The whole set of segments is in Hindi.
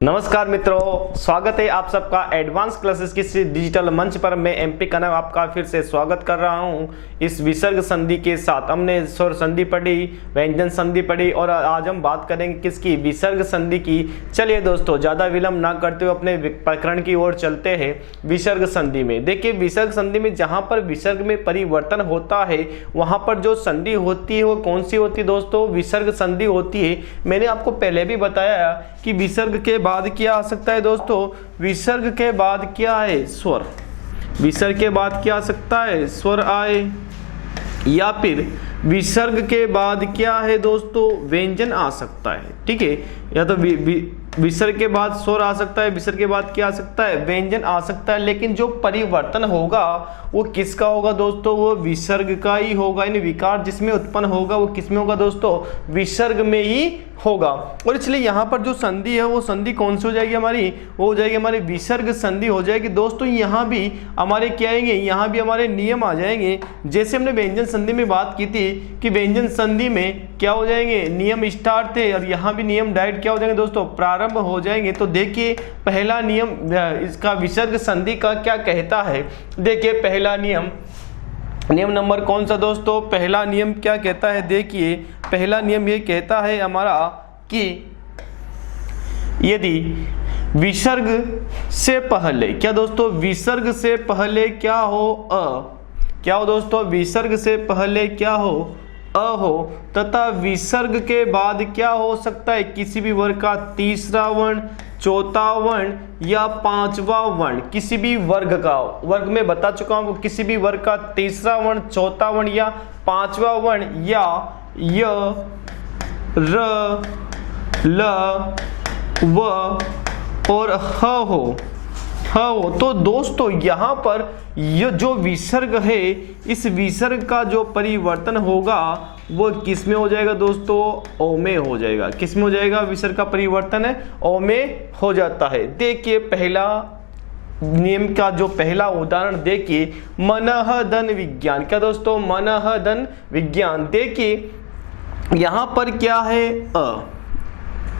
नमस्कार मित्रों, स्वागत है आप सबका एडवांस क्लासेस की डिजिटल मंच पर। मैं एमपी कनव आपका फिर से स्वागत कर रहा हूं इस विसर्ग संधि के साथ। हमने स्वर संधि पढ़ी, व्यंजन संधि पढ़ी और आज हम बात करेंगे किसकी, विसर्ग संधि की। चलिए दोस्तों, ज़्यादा विलंब ना करते हुए अपने प्रकरण की ओर चलते हैं। विसर्ग संधि में देखिए, विसर्ग संधि में जहाँ पर विसर्ग में परिवर्तन होता है वहाँ पर जो संधि होती है वो कौन सी होती है दोस्तों, विसर्ग संधि होती है। मैंने आपको पहले भी बताया कि विसर्ग के बाद क्या आ सकता है दोस्तों, विसर्ग के बाद क्या है, स्वर। विसर्ग के बाद क्या आ सकता है, स्वर आए, या फिर विसर्ग के बाद क्या है दोस्तों, व्यंजन आ सकता है। ठीक है, या तो विसर्ग के बाद स्वर आ सकता है, विसर्ग के बाद क्या आ सकता है, व्यंजन आ सकता है। लेकिन जो परिवर्तन होगा वो किसका होगा दोस्तों, वो विसर्ग का ही होगा। यानी विकार जिसमें उत्पन्न होगा वो किसमें होगा दोस्तों, विसर्ग में ही होगा। और इसलिए यहाँ पर जो संधि है वो संधि कौन सी हो जाएगी हमारी, वो हो जाएगी हमारी विसर्ग संधि हो जाएगी दोस्तों। यहाँ भी हमारे क्या आएंगे, यहाँ भी हमारे नियम आ जाएंगे। जैसे हमने व्यंजन संधि में बात की थी कि व्यंजन संधि में क्या हो जाएंगे, नियम स्टार्ट थे, और यहाँ भी नियम डायरेक्ट क्या हो जाएंगे दोस्तों, प्रारंभ हो जाएंगे। तो देखिए पहला नियम इसका विसर्ग संधि का क्या कहता है। देखिए पहला नियम नंबर कौन सा दोस्तों, पहला नियम क्या कहता है, देखिए पहला नियम ये कहता है हमारा कि यदि विसर्ग से पहले क्या दोस्तों, विसर्ग से पहले क्या हो, क्या हो दोस्तों, विसर्ग से पहले क्या हो, हो, तथा विसर्ग के बाद क्या हो सकता है, किसी भी वर्ग का तीसरा वर्ण, चौथा वर्ण या पांचवा वर्ण, किसी भी वर्ग का, वर्ग में बता चुका हूं, किसी भी वर्ग का तीसरा वर्ण, चौथा वर्ण या पांचवा वर्ण, या य, र, ल, व और ह हो। तो दोस्तों यहाँ पर ये जो विसर्ग है, इस विसर्ग का जो परिवर्तन होगा वो किस में हो जाएगा दोस्तों, ओ में हो जाएगा। किस में हो जाएगा, विसर्ग का परिवर्तन है ओ में हो जाता है। देखिए पहला नियम का जो पहला उदाहरण देखिए, मनः धन विज्ञान। क्या दोस्तों, मनः धन विज्ञान। देखिए यहाँ पर क्या है,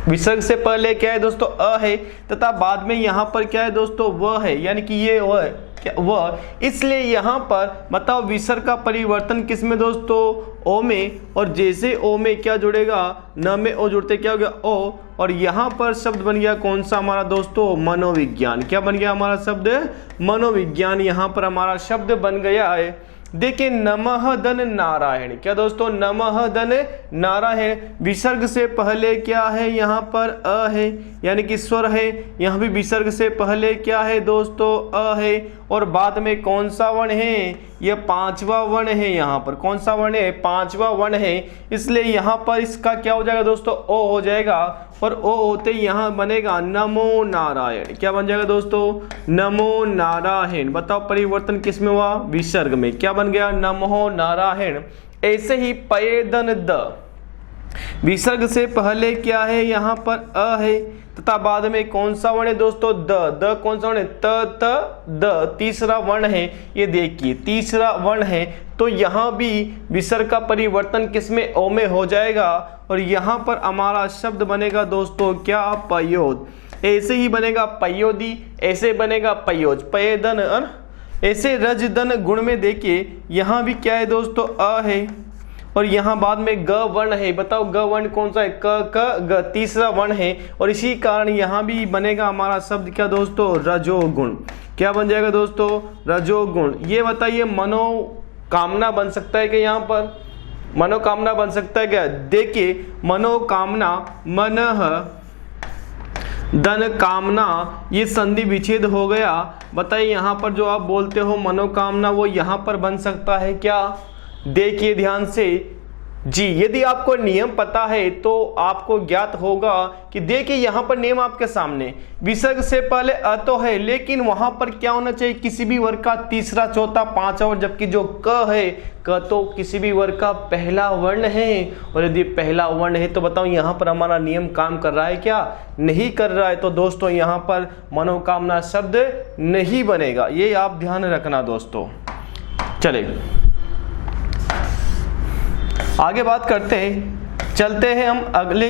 विसर्ग से पहले क्या है दोस्तों, है, तथा बाद में यहाँ पर क्या है दोस्तों, वह है, यानी कि ये वह है, क्या वह। इसलिए यहाँ पर बताओ विसर्ग का परिवर्तन किस में दोस्तों, ओ में। और जैसे ओ में क्या जुड़ेगा, न में ओ जुड़ते क्या हो गया, ओ। और यहाँ पर शब्द बन गया कौन सा हमारा दोस्तों, मनोविज्ञान। क्या बन गया हमारा शब्द, मनोविज्ञान। यहाँ पर हमारा शब्द बन गया है। देखिए नमः धन नारायण। क्या दोस्तों, नमः धन नारायण। विसर्ग से पहले क्या है, यहाँ पर अ है, यानी कि स्वर है। यहाँ भी विसर्ग से पहले क्या है दोस्तों, अ है, और बाद में कौन सा वर्ण है, यह पांचवा वर्ण है। यहाँ पर कौन सा वर्ण है, पांचवा वर्ण है। इसलिए यहाँ पर इसका क्या हो जाएगा दोस्तों, ओ हो जाएगा। और ओ होते यहाँ बनेगा नमो नारायण। क्या बन जाएगा दोस्तों, नमो नारायण। बताओ परिवर्तन किस में हुआ, विसर्ग में। क्या बन गया, नमो नारायण। ऐसे ही पयेदन द, विसर्ग से पहले क्या है, यहाँ पर अ है, तथा बाद में कौन सा वर्ण है दोस्तों, द कौन सा वर्ण है, त द तीसरा वर्ण है। ये देखिए तीसरा वर्ण है, तो यहाँ भी विसर्ग का परिवर्तन किसमें, ओ में हो जाएगा। और यहाँ पर हमारा शब्द बनेगा दोस्तों क्या, पयोद। ऐसे ही बनेगा पयोदी, ऐसे बनेगा पयोज, पयेदन। ऐसे रजदन गुण में देखिए यहाँ भी क्या है दोस्तों, अ है, और यहाँ बाद में ग वर्ण है। बताओ ग वर्ण कौन सा है, क क ग तीसरा वर्ण है। और इसी कारण यहाँ भी बनेगा हमारा शब्द क्या दोस्तों, रजोगुण। क्या बन जाएगा दोस्तों, रजोगुण। ये बताइए मनोकामना बन सकता है क्या, यहाँ पर मनोकामना बन सकता है क्या। देखिए मनोकामना, मनः धन कामना, ये संधि विच्छेद हो गया। बताइए यहाँ पर जो आप बोलते हो मनोकामना, वो यहाँ पर बन सकता है क्या। देखिए ध्यान से जी, यदि आपको नियम पता है तो आपको ज्ञात होगा कि देखिए यहाँ पर नियम आपके सामने, विसर्ग से पहले अ तो है, लेकिन वहां पर क्या होना चाहिए, किसी भी वर्ग का तीसरा, चौथा, पांचवा। जबकि जो क है, क तो किसी भी वर्ग का पहला वर्ण है। और यदि पहला वर्ण है तो बताओ यहाँ पर हमारा नियम काम कर रहा है क्या, नहीं कर रहा है। तो दोस्तों यहाँ पर मनोकामना शब्द नहीं बनेगा, ये आप ध्यान रखना दोस्तों। चले आगे बात करते हैं, चलते हैं हम अगली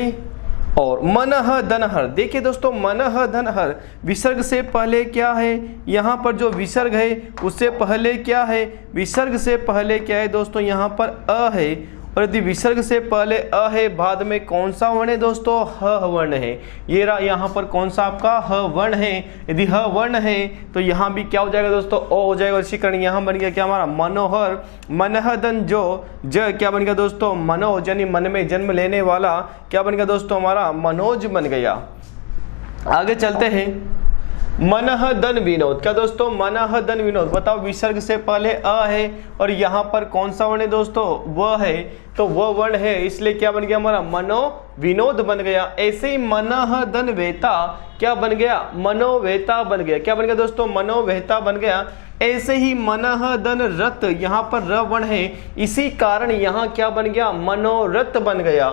और मनह दनहर, देखिए दोस्तों मनह दनहर विसर्ग से पहले क्या है, यहाँ पर जो विसर्ग है उससे पहले क्या है, विसर्ग से पहले क्या है दोस्तों, यहाँ पर अ है। और यदि विसर्ग से पहले अ है, बाद में कौन सा वर्ण है दोस्तों, ह वर्ण है। ये रहा यहाँ पर कौन सा आपका ह वर्ण है। यदि ह वर्ण है तो यहाँ भी क्या हो जाएगा दोस्तों, ओ हो जाएगा। इसी कारण यहाँ बन गया क्या हमारा मनोहर। मनहदन जो ज क्या बन गया दोस्तों, मनोज यानी मन में जन्म लेने वाला, क्या बन गया दोस्तों हमारा, मनोज बन गया। आगे चलते हैं। मनह दन विनोद, क्या दोस्तों मनह दन विनोद, बताओ विसर्ग से पहले अ है और यहाँ पर कौन सा वर्ण है दोस्तों, व है, तो वह वर्ण है, इसलिए क्या बन गया हमारा, मनो विनोद बन गया। ऐसे ही मनह दन वेता क्या बन गया, मनोवेता बन गया। क्या बन गया दोस्तों, मनोवेता बन गया। ऐसे ही मनह दन रत, यहाँ पर र वर्ण है, इसी कारण यहाँ क्या बन गया, मनोरथ बन गया।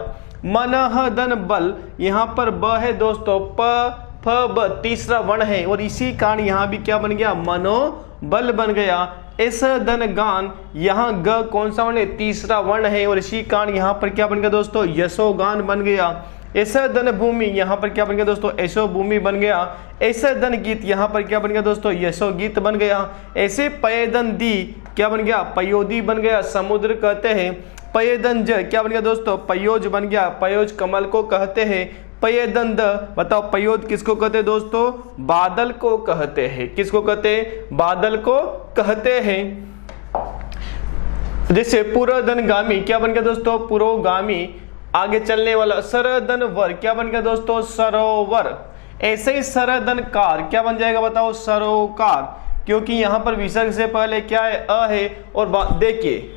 मनह दन बल, यहाँ पर ब है दोस्तों, प फ ब तीसरा वर्ण है और इसी कारण यहाँ भी क्या बन गया, मनोबल बन गया। इस धन गान, यहाँ ग कौन सा वर्ण है, तीसरा वर्ण है और इसी कारण यहाँ पर क्या बन गया दोस्तों, यशोगान बन गया। ऐसा धन भूमि, यहाँ पर क्या बन गया दोस्तों, ऐसो भूमि बन गया। ऐसा धन गीत, यहाँ पर क्या बन गया दोस्तों, यशो गीत बन गया। ऐसे पयदन दी क्या बन गया, पयोदी बन गया, समुद्र कहते हैं। पयदन ज क्या बन गया दोस्तों, पयोज बन गया, पयोज कमल को कहते हैं। पयदंद, बताओ पयोद किसको कहते हैं दोस्तों, बादल को कहते हैं। किसको कहते हैं, बादल को कहते हैं। जैसे पुरोधनगामी क्या बन गया दोस्तों, पुरोगामी, आगे चलने वाला। सरदन वर क्या बन गया दोस्तों, सरोवर। ऐसे ही सरदन कार क्या बन जाएगा बताओ, सरोकार, क्योंकि यहां पर विसर्ग से पहले क्या है, अ है। और देखिए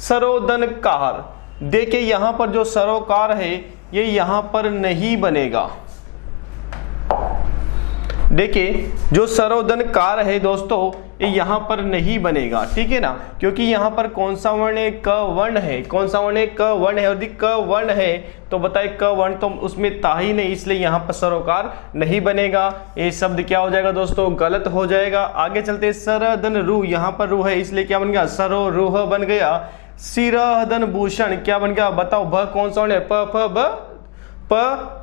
सरोदन कार, देखिए यहां पर जो सरोकार है ये यहां पर नहीं बनेगा। देखिए जो सरोदन कार है दोस्तों ये यहां पर नहीं बनेगा, ठीक है ना, क्योंकि यहां पर कौन सा वर्ण है, क वर्ण है। कौन सा वर्ण है, क वर्ण है। यदि क वर्ण है तो बताए क वर्ण तो उसमें ता ही नहीं, इसलिए यहां पर सरोकार नहीं बनेगा। ये शब्द क्या हो जाएगा दोस्तों, गलत हो जाएगा। आगे चलते, सरदन रू, यहां पर रू है इसलिए क्या बन गया, सरो रूह बन गया। सिरहदन भूषण क्या बन गया बताओ, भ कौन सा वर्ण है, प फ ब, प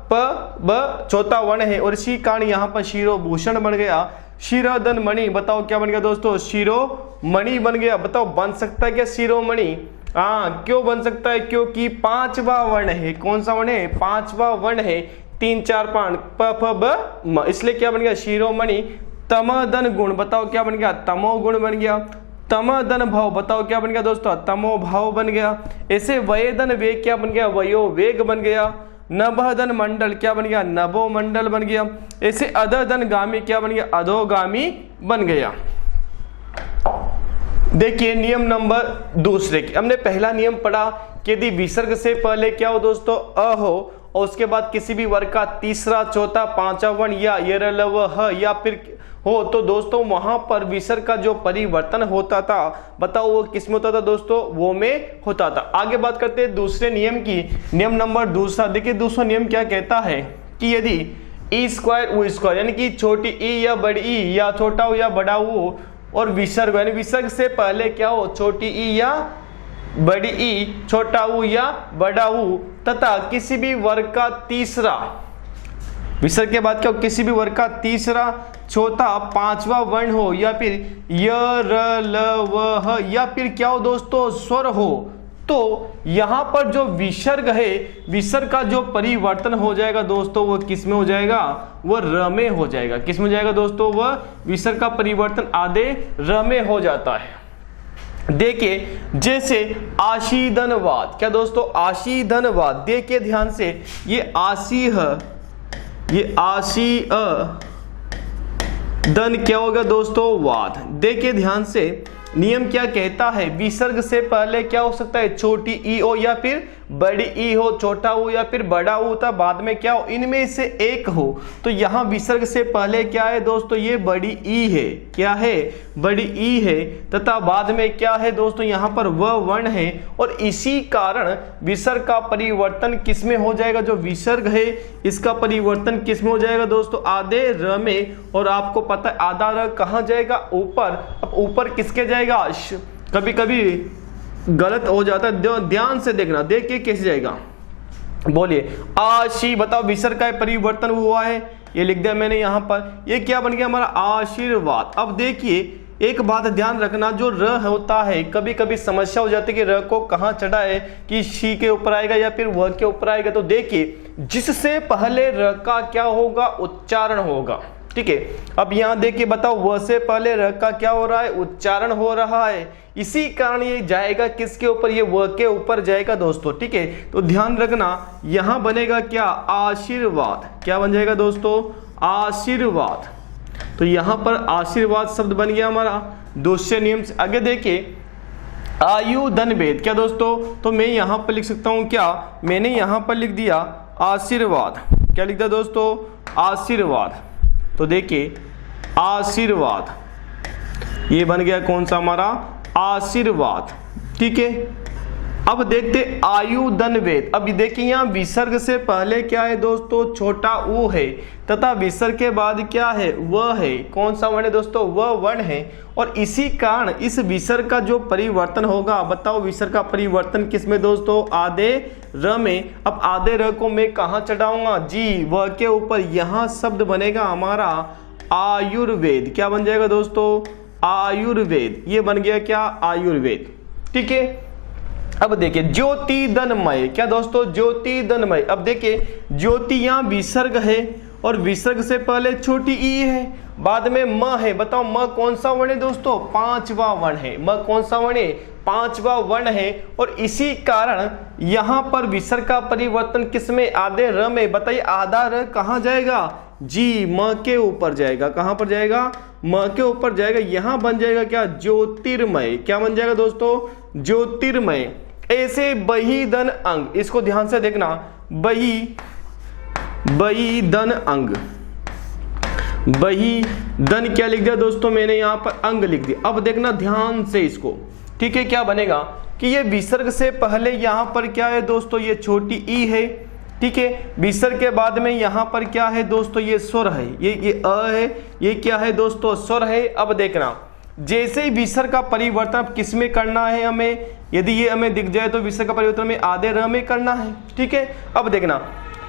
प ब चौथा वर्ण है और इसी कारण यहाँ पर शिरो भूषण बन गया। शिरोधन मणि, बताओ क्या बन गया दोस्तों, शिरो मणि बन गया। बताओ बन सकता है क्या शिरोमणि, हाँ क्यों बन सकता है, क्योंकि पांचवा वर्ण है। कौन सा वर्ण है, पांचवा वर्ण है, 3 4 5 प फ ब म, इसलिए क्या बन गया शिरोमणि। तमोधन गुण, बताओ क्या बन गया, तमो गुण बन गया। तमोधन भाव, बताओ क्या बन गया दोस्तों, तमो भाव बन गया। ऐसे वयधन वेग क्या बन गया, वयो वेग बन गया। नभधन मंडल क्या बन गया, नभो मंडल बन गया। ऐसे अधधन गामी क्या बन गया, अधोगामी बन गया। देखिए नियम नंबर दूसरे, हमने पहला नियम पढ़ा कि यदि विसर्ग से पहले क्या हो दोस्तों, अ हो और उसके बाद किसी भी वर्ग का तीसरा चौथा पांचवा वर्ण या य र ल व ह या फिर हो तो दोस्तों वहां पर विसर्ग का जो परिवर्तन होता था, बताओ वो किस में होता था दोस्तों, वो में होता था। आगे बात करते हैं दूसरे नियम की, नियम नंबर दूसरा। देखिए दूसरा नियम क्या कहता है कि यदि ई स्क्वायर ऊ स्क्वायर यानी कि छोटी ई या बड़ी ई या छोटा ऊ या बड़ा ऊ और विसर्ग यानी विसर्ग से पहले क्या हो, छोटी ई या बड़ी ई, छोटा ऊ या बड़ा ऊ तथा किसी भी वर्ग का तीसरा, विसर्ग के बाद क्या हो, किसी भी वर्ग का तीसरा चौथा पांचवा वर्ण हो या फिर य र ल व ह या फिर क्या हो दोस्तों स्वर हो, तो यहां पर जो विसर्ग है, विसर्ग का जो परिवर्तन हो जाएगा दोस्तों वो किस में हो जाएगा, वो र में हो जाएगा। किस में हो जाएगा दोस्तों, वह विसर्ग का परिवर्तन आधे र में हो जाता है। देखिए जैसे आशीधनवाद, क्या दोस्तों आशीधनवाद, देखिए ध्यान से, ये आशी है, ये आशी धन क्या होगा दोस्तों, वाद। देखिए ध्यान से, नियम क्या कहता है, विसर्ग से पहले क्या हो सकता है, छोटी ई हो या फिर बड़ी ई हो, छोटा हो या फिर बड़ा हो, था बाद में क्या हो, इनमें से एक हो। तो यहाँ विसर्ग से पहले क्या है दोस्तों, ये बड़ी ई है, क्या है, बड़ी ई है तथा बाद में क्या है दोस्तों, यहाँ पर वह वर्ण है और इसी कारण विसर्ग का परिवर्तन किस में हो जाएगा, जो विसर्ग है इसका परिवर्तन किस में हो जाएगा दोस्तों, आधे र में। और आपको पता है आधा र कहाँ जाएगा, ऊपर। अब ऊपर किसके जाएगा, कभी कभी गलत हो जाता है, ध्यान से देखना, देख के कैसे जाएगा। बोलिए आशी, बताओ विसर्ग का परिवर्तन हुआ है, ये लिख दिया मैंने यहां पर। ये क्या बन गया हमारा आशीर्वाद। अब देखिए एक बात ध्यान रखना, जो र होता है कभी कभी समस्या हो जाती है कि र को कहां चढ़ाए, कि शी के ऊपर आएगा या फिर व के ऊपर आएगा। तो देखिए जिससे पहले र का क्या होगा, उच्चारण होगा। ठीक है, अब यहां देखिए बताओ व से पहले र का क्या हो रहा है, उच्चारण हो रहा है। इसी कारण ये जाएगा किसके ऊपर, ये व के ऊपर जाएगा दोस्तों। ठीक है, तो ध्यान रखना यहां बनेगा क्या, आशीर्वाद। क्या बन जाएगा दोस्तों, आशीर्वाद। तो यहां पर आशीर्वाद शब्द बन गया हमारा। दूसरे नियम से आगे देखिए आयु धन वेद। क्या दोस्तों, तो मैं यहां पर लिख सकता हूं क्या, मैंने यहां पर लिख दिया आशीर्वाद। क्या लिख दिया दोस्तों, आशीर्वाद। तो देखिए आशीर्वाद, ये बन गया कौन सा हमारा, आशीर्वाद। ठीक है, अब देखते आयु धन वेद। अब देखिए यहाँ विसर्ग से पहले क्या है दोस्तों, छोटा ऊ है, तथा विसर्ग के बाद क्या है, व है। कौन सा वर्ण है दोस्तों, व वर्ण है। और इसी कारण इस विसर्ग का जो परिवर्तन होगा, बताओ विसर्ग का परिवर्तन किसमें दोस्तों, आधे र में। अब आधे र को मैं कहाँ चढ़ाऊंगा, जी व के ऊपर। यहाँ शब्द बनेगा हमारा आयुर्वेद। क्या बन जाएगा दोस्तों, आयुर्वेद। ये बन गया क्या, आयुर्वेद। ठीक है, अब देखिए ज्योति धनमय। क्या दोस्तों, ज्योति धनमय। अब देखिए ज्योति यहाँ विसर्ग है और विसर्ग से पहले छोटी ई है, बाद में म है। बताओ म कौन सा वर्ण है दोस्तों, पांचवा वर्ण है। म कौन सा वर्ण है, पांचवा वर्ण है। और इसी कारण यहां पर विसर्ग का परिवर्तन किसमें, आधे र में। बताइए आधा र कहां जाएगा, जी म के ऊपर जाएगा। कहां पर जाएगा, म के ऊपर जाएगा। यहां बन जाएगा क्या, ज्योतिर्मय। क्या बन जाएगा दोस्तों, ज्योतिर्मय। ऐसे बही धन अंग, इसको ध्यान से देखना, बही धन अंग। बही धन क्या लिख दिया दोस्तों, मैंने यहां पर अंग लिख दिया। अब देखना ध्यान से इसको। ठीक है, क्या बनेगा कि ये विसर्ग से पहले यहां पर क्या है दोस्तों, ये छोटी ई है। ठीक है, विसर्ग के बाद में यहां पर क्या है दोस्तों, ये स्वर है। ये अ है, ये क्या है दोस्तों, स्वर है। अब देखना जैसे ही विसर्ग का परिवर्तन अब किस में करना है हमें, यदि ये हमें दिख जाए तो विसर्ग का परिवर्तन में आधे र में करना है। ठीक है, अब देखना,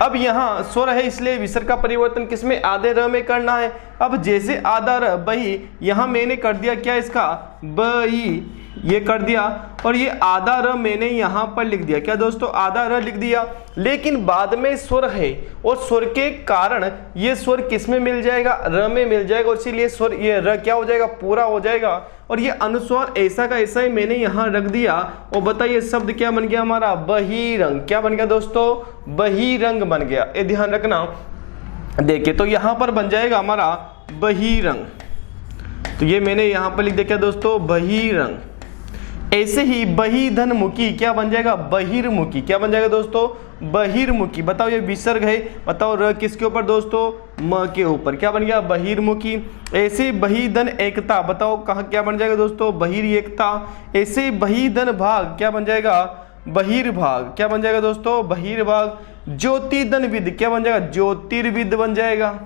अब यहाँ स्वर है इसलिए विसर्ग का परिवर्तन किसमें, आधे र में करना है। अब जैसे आधा र बही, यहाँ मैंने कर दिया क्या, इसका बही, ये कर दिया। और ये आधा र मैंने यहाँ पर लिख दिया। क्या दोस्तों, आधा र लिख दिया। लेकिन बाद में स्वर है और स्वर के कारण ये स्वर किस में मिल जाएगा, र में मिल जाएगा। और इसीलिए स्वर ये र क्या हो जाएगा, पूरा हो जाएगा। और ये अनुस्वार ऐसा का ऐसा ही मैंने यहाँ रख दिया। और बताइए शब्द क्या बन गया हमारा, बहिरंग। क्या बन गया दोस्तों, बहिरंग बन गया। ये ध्यान रखना। देखिए तो यहाँ पर बन जाएगा हमारा बहिरंग। तो ये मैंने यहाँ पर लिख दिया क्या दोस्तों, बहिरंग। ऐसे ही बहिधनमुखी क्या बन जाएगा, बहिर्मुखी। क्या बन जाएगा दोस्तों, बहिर्मुखी। बताओ ये विसर्ग है, बताओ र किसके ऊपर दोस्तों, म के ऊपर। क्या बन गया, बहिर्मुखी। ऐसे बहिधन एकता, बताओ कहाँ क्या बन जाएगा दोस्तों, बहिर एकता। ऐसे बहिधन भाग क्या बन जाएगा, बहिर्भाग। क्या बन जाएगा दोस्तों, बहिर्भाग। ज्योतिधन विद क्या बन जाएगा, ज्योतिर्विद बन जाएगा।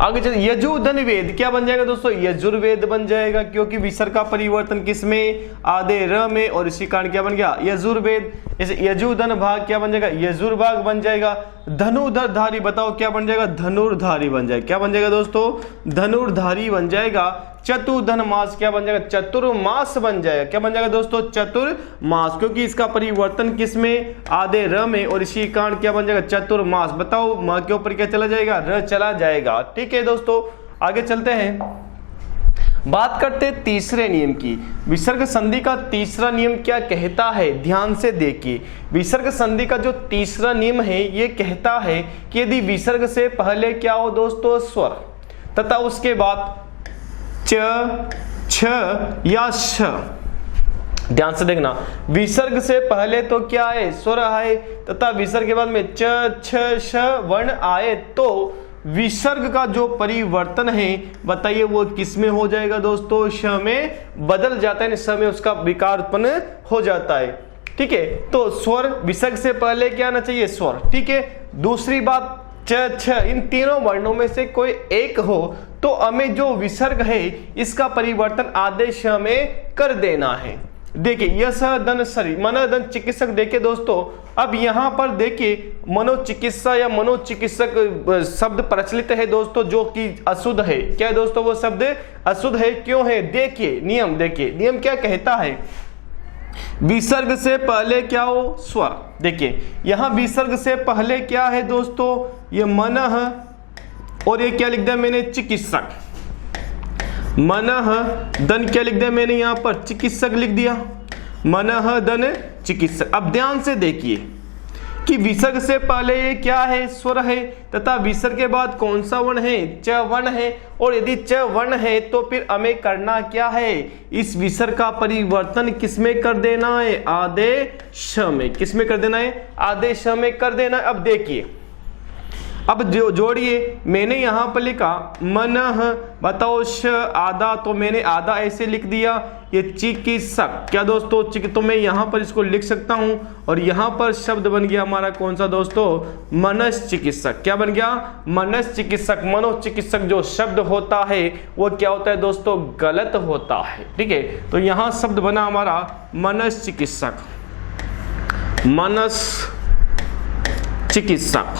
आगे चल यजुर्धन वेद क्या बन जाएगा दोस्तों, यजुर्वेद बन जाएगा। क्योंकि विसर्ग का परिवर्तन किसमें, आधे र में। और इसी कारण क्या बन गया, यजुर्वेद। इसे यजुर्धन भाग क्या बन जाएगा, यजुर्भाग बन जाएगा। धनुर्धारी बताओ क्या बन जाएगा, धनुर्धारी बन जाएगा। क्या बन जाएगा दोस्तों, धनुर्धारी बन जाएगा। चतुर्धन मास क्या बन जाएगा, चतुर्मास बन जाएगा। क्या बन जाएगा दोस्तों, चतुर्मास। क्योंकि इसका परिवर्तन किसमें, आधे र में। और इसी कारण क्या बन जाएगा, चतुर्मास। बताओ म के ऊपर क्या चला जाएगा, र चला जाएगा। ठीक है दोस्तों, आगे चलते हैं, बात करते हैं तीसरे नियम की। विसर्ग संधि का तीसरा नियम क्या कहता है, ध्यान से देखिए। विसर्ग संधि का जो तीसरा नियम है ये कहता है कि यदि विसर्ग से पहले क्या हो दोस्तों, स्वर, तथा उसके बाद च, छ या श। ध्यान से देखना, विसर्ग से पहले तो क्या है, स्वर आए, तथा विसर्ग के बाद में च, छ, श वर्ण आए तो विसर्ग का जो परिवर्तन है बताइए वो किस में हो जाएगा दोस्तों, श में बदल जाता है, स में उसका विकार उत्पन्न हो जाता है। ठीक है, तो स्वर विसर्ग से पहले क्या आना चाहिए, स्वर। ठीक है, दूसरी बात च, छ, इन तीनों वर्णों में से कोई एक हो तो हमें जो विसर्ग है इसका परिवर्तन आधे श में कर देना है। देखिए यश धन शरीर, मनोधन चिकित्सक। देखिए दोस्तों अब यहाँ पर देखिए मनोचिकित्सा या मनोचिकित्सक शब्द प्रचलित है दोस्तों, जो कि अशुद्ध है। क्या है दोस्तों? वो शब्द अशुद्ध है। क्यों है? देखिए नियम, देखिए नियम क्या कहता है, विसर्ग से पहले क्या हो? स्वर। देखिए यहां विसर्ग से पहले क्या है दोस्तों? ये मनः, और ये क्या लिख दिया मैंने? चिकित्सक। मनः धन क्या लिख दिया मैंने? यहां पर चिकित्सक लिख दिया, मनः धन चिकित्सक। अब ध्यान से देखिए कि विसर्ग से पहले ये क्या है? स्वर है, तथा विसर्ग के बाद कौन सा वर्ण है? च वर्ण है। और यदि च वर्ण है तो फिर हमें करना क्या है? इस विसर्ग का परिवर्तन किसमें कर देना है? आदेश में। किसमें कर देना है? आदेश में कर देना है। अब देखिए, अब जो जोड़िए, मैंने यहां पर लिखा मनः, बताओ श आधा, तो मैंने आधा ऐसे लिख दिया। ये चिकित्सक, क्या दोस्तों? तो मैं यहां पर इसको लिख सकता हूं, और यहां पर शब्द बन गया हमारा कौन सा दोस्तों? मनस चिकित्सक। क्या बन गया? मनस चिकित्सक। मनोचिकित्सक जो शब्द होता है वो क्या होता है दोस्तों? गलत होता है। ठीक है, तो यहां शब्द बना हमारा मनस चिकित्सक, मनस चिकित्सक,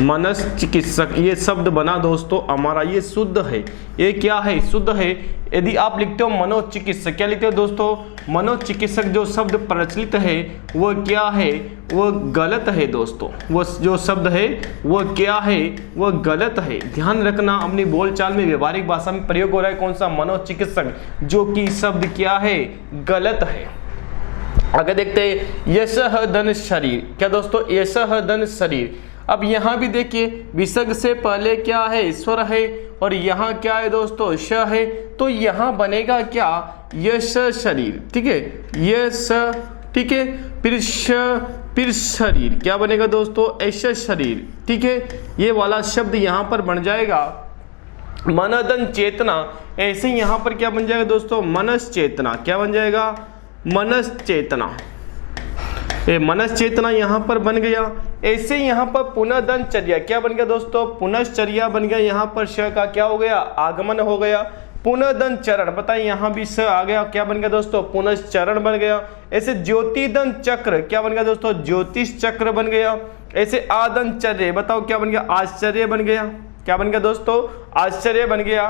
मनस चिकित्सक। ये शब्द बना दोस्तों हमारा, ये शुद्ध है। ये क्या है? शुद्ध है। यदि आप लिखते हो मनोचिकित्सक, क्या लिखते हो दोस्तों? मनोचिकित्सक जो शब्द प्रचलित है वो क्या है? वो गलत है दोस्तों। वो जो शब्द है वो क्या है? वो गलत है। ध्यान रखना, अपनी बोलचाल में व्यवहारिक भाषा में प्रयोग हो रहा है कौन सा? मनोचिकित्सक, जो कि शब्द क्या है? गलत है। आगे देखते हैं यशः धन शरीर। क्या दोस्तों? यशः धन शरीर। अब यहां भी देखिए विसर्ग से पहले क्या है? स्वर है, और यहां क्या है दोस्तों? श है। तो यहां बनेगा क्या? यश शरीर। ठीक है, यश, ठीक है, फिर शरीर क्या बनेगा दोस्तों? ऐश शरीर। ठीक है, ये वाला शब्द यहां पर बन जाएगा मनोधन चेतना। ऐसे ही यहां पर क्या बन जाएगा दोस्तों? मनस चेतना। क्या बन जाएगा? मनस चेतना। ये मनस चेतना यहां पर बन गया। ऐसे यहां पर पुनर्धनचर्या क्या बन गया दोस्तों? पुनश्चर्या बन गया। यहां पर श का क्या हो गया? आगमन हो गया। पुनर्धनचरण, बताइए यहां भी स आ गया। क्या बन गया दोस्तों? पुनश्चरण बन गया। ऐसे ज्योतिधन चक्र क्या बन गया दोस्तों? ज्योतिष चक्र बन गया। ऐसे आदनचर्य, बताओ क्या बन गया? आश्चर्य बन गया। क्या बन गया दोस्तों? आश्चर्य बन गया।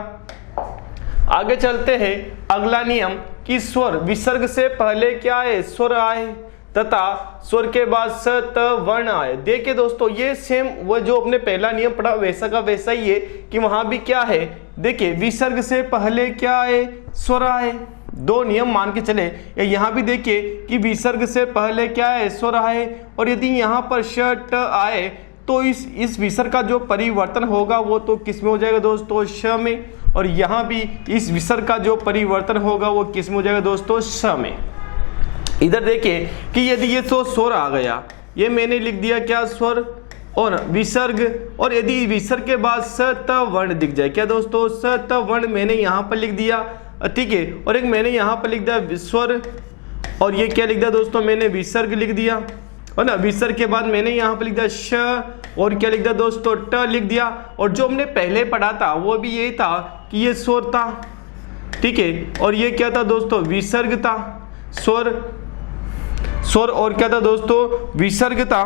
आगे चलते हैं, अगला नियम कि स्वर विसर्ग से पहले क्या है? स्वर आए, तथा स्वर के बाद स त वर्ण आए। देखिए दोस्तों ये सेम वो जो अपने पहला नियम पढ़ा वैसा का वैसा ही है कि वहां भी क्या है? देखिए विसर्ग से पहले क्या आए? स्वर आए। दो नियम मान के चले। यहां भी देखिए कि विसर्ग से पहले क्या है? स्वर आए, और यदि यहां पर श ट आए तो इस विसर्ग का जो परिवर्तन होगा वो तो किस में हो जाएगा दोस्तों? श में। और यहां भी इस विसर्ग का जो परिवर्तन होगा वो किस में हो जाएगा दोस्तों? श में। इधर देखिए कि यदि ये तो स्वर आ गया, ये मैंने लिख दिया क्या? स्वर और विसर्ग, और यदि विसर्ग के बाद स त वर्ण दिख जाए, क्या दोस्तों? स त वर्ण मैंने यहाँ पर लिख दिया। ठीक है, और एक मैंने यहाँ पर लिख दिया स्वर, और ये क्या लिख दिया दोस्तों? मैंने विसर्ग लिख दिया, है ना। विसर्ग के बाद मैंने यहाँ पर लिख दिया श, और क्या लिख दिया दोस्तों? ट लिख दिया। और जो हमने पहले पढ़ा था वो भी यही था कि ये स्वर था। ठीक है, और ये क्या था दोस्तों? विसर्ग था। स्वर और क्या था दोस्तों? विसर्ग था।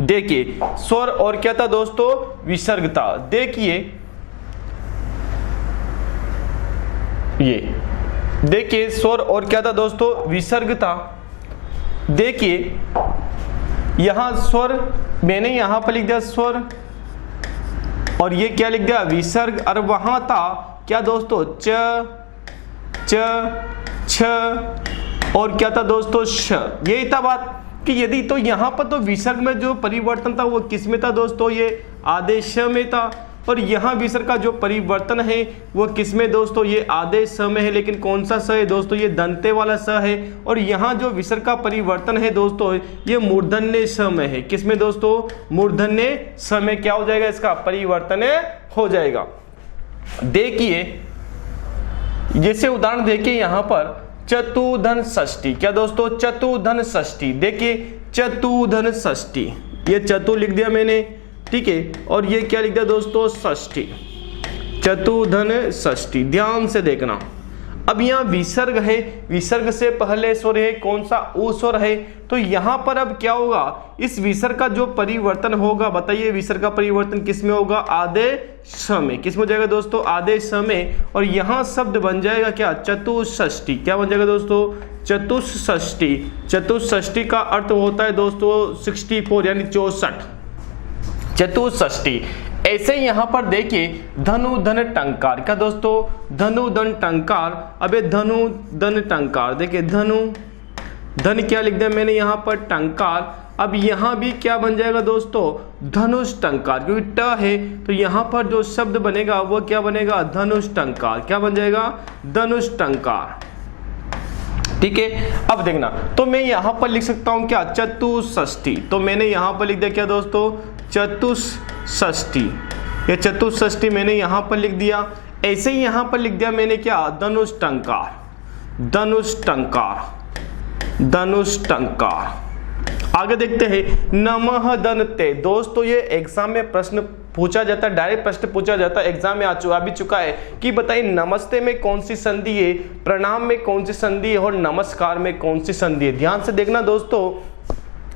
देखिए स्वर और क्या था दोस्तों? विसर्ग था। देखिए ये देखिए स्वर और क्या था दोस्तों? विसर्ग था। देखिए यहां स्वर मैंने यहां पर लिख दिया स्वर, और ये क्या लिख दिया? विसर्ग। और वहां था क्या दोस्तों? च, छ, और क्या था दोस्तों? श। यही था बात कि यदि तो यहां पर तो विसर्ग में जो परिवर्तन था वो किस में था दोस्तों? ये आदेश में था। और यहां विसर्ग का जो परिवर्तन है वो किस में दोस्तों? ये आदेश स में है। लेकिन कौन सा स है दोस्तों? ये दंते वाला स है। और यहां जो विसर्ग का परिवर्तन है दोस्तों ये मूर्धन्य स में है। किस में दोस्तों? मूर्धन्य स में क्या हो जाएगा? इसका परिवर्तन हो जाएगा। देखिए जैसे उदाहरण देखिए यहां पर चतुधन षष्ठी। क्या दोस्तों? चतुधन षष्ठी। देखिए चतुधन षष्ठी, ये चतु लिख दिया मैंने। ठीक है, और ये क्या लिख दिया दोस्तों? षष्ठी। चतुधन षष्ठी। ध्यान से देखना, अब यहाँ विसर्ग है, विसर्ग से पहले स्वर है कौन सा, ऊ स्वर है। तो यहाँ पर अब क्या होगा, इस विसर्ग का जो परिवर्तन होगा, बताइए विसर्ग का परिवर्तन किस में होगा, आदेश में। किस में हो जाएगा दोस्तों, आदेश में। और यहाँ शब्द बन जाएगा क्या, चतुष्षष्टि। क्या बन जाएगा दोस्तों, चतुष्षष्टि। चतुष्षष्टि का अर्थ होता है दोस्तों 64 यानी 64, चतुष्षष्टि। ऐसे यहां पर देखिए धनु धन टंकार। क्या दोस्तों, धनु धन टंकार। अब ये धनु धन टंकार, देखिए धनु धन क्या लिख दिया मैंने यहां पर, टंकार। अब यहां भी क्या बन जाएगा दोस्तों, धनुष टंकार, क्योंकि ट है तो यहां पर जो शब्द बनेगा वो क्या बनेगा, धनुष टंकार। क्या बन जाएगा, धनुष टंकार। ठीक है, अब देखना, तो मैं यहां पर लिख सकता हूं क्या, चतुष्षष्टि। तो मैंने यहां पर लिख दिया क्या दोस्तों, चतुष्षष्टि। ये चतुष्षष्टि मैंने यहां पर लिख दिया। ऐसे ही यहां पर लिख दिया मैंने क्या, धनुष टंकार, धनुष टंकार, धनुष टंकार। आगे देखते हैं, नमः दन्ते। दोस्तों ये एग्जाम में प्रश्न पूछा जाता है, डायरेक्ट प्रश्न पूछा जाता है, एग्जाम में आ भी चुका है कि बताइए नमस्ते में कौन सी संधि है, प्रणाम में कौन सी संधि है और नमस्कार में कौन सी संधि है। ध्यान से देखना दोस्तों,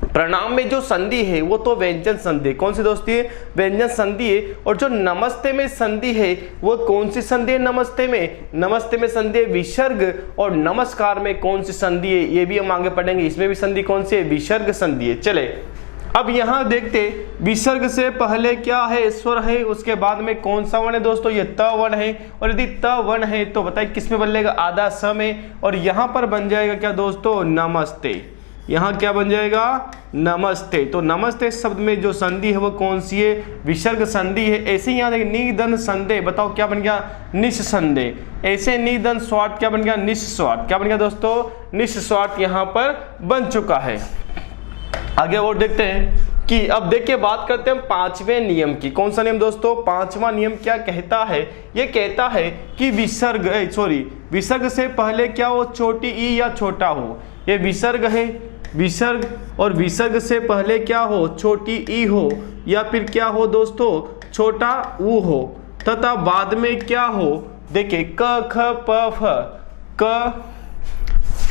प्रणाम में जो संधि है वो तो व्यंजन संधि है। कौन सी दोस्ती है, व्यंजन संधि है। और जो नमस्ते में संधि है वो कौन सी संधि है, नमस्ते में, नमस्ते में संधि है विसर्ग। और नमस्कार में कौन सी संधि है, ये भी हम आगे पढ़ेंगे, इसमें भी संधि कौन सी है, विसर्ग संधि है। चले अब यहां देखते, विसर्ग से पहले क्या है, स्वर है, उसके बाद में कौन सा वर्ण है दोस्तों, ये त वर्ण है। और यदि त वर्ण है तो बताइए किस में बदलेगा, आधा स में। और यहां पर बन जाएगा क्या दोस्तों, नमस्ते। यहाँ क्या बन जाएगा, नमस्ते। तो नमस्ते शब्द में जो संधि है वो कौन सी है, विसर्ग संधि है। ऐसे ही यहाँ देखिए निधन संधे, बताओ क्या बन गया, निस्संदे। ऐसे निधन स्वार्थ क्या बन गया, निस्वार्थ। क्या बन गया दोस्तों, निस्वार्थ यहाँ पर बन चुका है। आगे और देखते हैं कि अब देखिए बात करते हैं पांचवें नियम की। कौन सा नियम दोस्तों, पांचवा नियम क्या कहता है, ये कहता है कि विसर्ग से पहले क्या हो, छोटी ई या छोटा हो। ये विसर्ग है, विसर्ग, और विसर्ग से पहले क्या हो, छोटी ई हो या फिर क्या हो दोस्तों, छोटा ऊ हो, तथा बाद में क्या हो, देखिए क ख प फ, क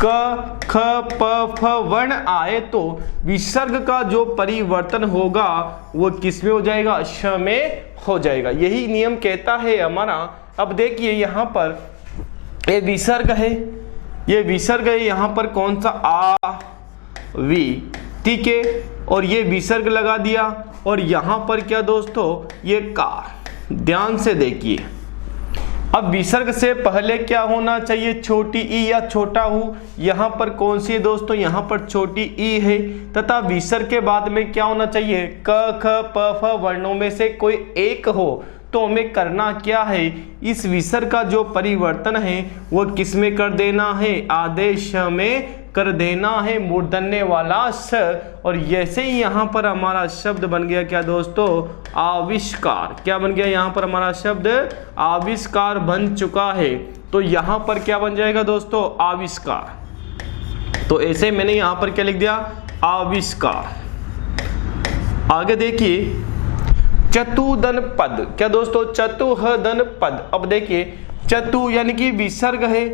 ख प फ वर्ण आए तो विसर्ग का जो परिवर्तन होगा वो किस में हो जाएगा, श में हो जाएगा। यही नियम कहता है हमारा। अब देखिए यहाँ पर ये विसर्ग है, ये विसर्ग है, यहाँ पर कौन सा, आ वी, ठीक है। और ये विसर्ग लगा दिया और यहाँ पर क्या दोस्तों, ये कार। ध्यान से देखिए, अब विसर्ग से पहले क्या होना चाहिए, छोटी ई या छोटा ऊ। यहाँ पर कौन सी है दोस्तों, यहाँ पर छोटी ई है। तथा विसर्ग के बाद में क्या होना चाहिए, क ख प फ वर्णों में से कोई एक हो। तो हमें करना क्या है, इस विसर्ग का जो परिवर्तन है वो किस में कर देना है, आदेश में कर देना है, मूर्धन्य वाला स। और जैसे ही यहाँ पर हमारा शब्द बन गया क्या दोस्तों, आविष्कार। क्या बन गया, यहाँ पर हमारा शब्द आविष्कार बन चुका है। तो यहाँ पर क्या बन जाएगा दोस्तों, आविष्कार। तो ऐसे मैंने यहाँ पर क्या लिख दिया, आविष्कार। आगे देखिए चतुदन पद। क्या दोस्तों, चतुहदन पद। अब देखिए चतु यानी कि विसर्ग है,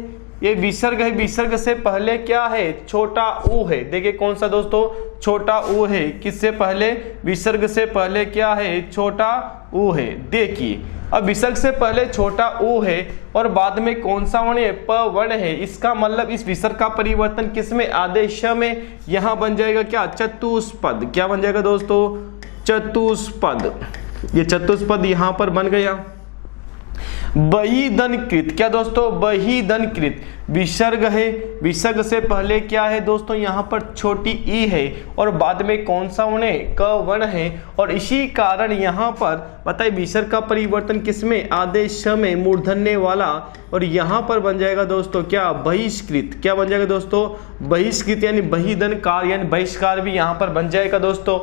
ये विसर्ग है, विसर्ग से पहले क्या है, छोटा ऊ है। देखिए कौन सा दोस्तों, छोटा ऊ है। किससे पहले, विसर्ग से पहले क्या है, छोटा ऊ है। देखिए अब विसर्ग से पहले छोटा ऊ है और बाद में कौन सा वर्ण है, प वर्ण है। इसका मतलब इस विसर्ग का परिवर्तन किसमें, आदेश में। यहाँ बन जाएगा क्या, चतुष्पद। क्या बन जाएगा दोस्तों, चतुष्पद। ये चतुष्पद यहाँ पर बन गया। बहिदनकृत। क्या दोस्तों, बहिदनकृत। विसर्ग है, विसर्ग से पहले क्या है दोस्तों, यहाँ पर छोटी ई है और बाद में कौन सा वर्ण है, क वर्ण है। और इसी कारण यहाँ पर बताइए विसर्ग का परिवर्तन किसमें, आदेश में, मूर्धन्य वाला। और यहाँ पर बन जाएगा दोस्तों क्या, बहिष्कृत। क्या बन जाएगा दोस्तों, बहिष्कृत यानी बहिदनकार यानी बहिष्कार भी यहाँ पर बन जाएगा दोस्तों।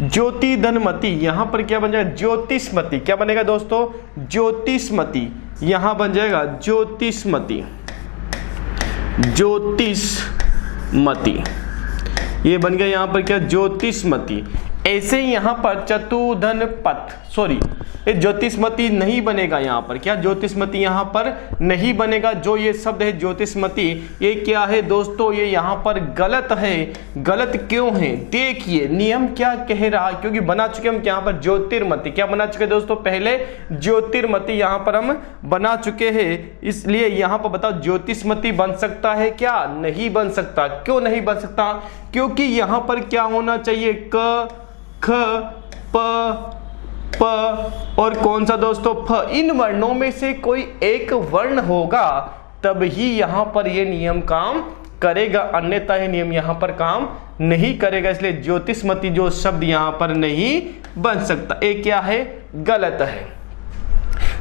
ज्योति धनमती, यहाँ पर क्या बन जाएगा, ज्योतिषमती। क्या बनेगा दोस्तों, ज्योतिषमती। यहाँ बन जाएगा ज्योतिषमती, ज्योतिषमती। ये बन गया यहाँ पर क्या, ज्योतिषमती। ऐसे ही यहाँ पर चतुधन पथ, ये ज्योतिषमती नहीं बनेगा यहाँ पर। क्या ज्योतिषमती यहाँ पर नहीं बनेगा। जो ये शब्द है ज्योतिषमती, ये क्या है दोस्तों, ये यहाँ पर गलत है। गलत क्यों है, देखिए नियम क्या कह रहा है, क्योंकि बना चुके हम यहाँ पर ज्योतिर्मती। क्या बना चुके दोस्तों, पहले ज्योतिर्मती यहाँ पर हम बना चुके हैं, इसलिए यहाँ पर बताओ ज्योतिषमती बन सकता है क्या, नहीं बन सकता। क्यों नहीं बन सकता, क्योंकि यहाँ पर क्या होना चाहिए, क, ख, प, प और कौन सा दोस्तों, फ। इन वर्णों में से कोई एक वर्ण होगा तब ही यहां पर यह नियम काम करेगा, अन्यथा यह नियम यहां पर काम नहीं करेगा। इसलिए ज्योतिषमती जो शब्द यहां पर नहीं बन सकता, ये क्या है, गलत है।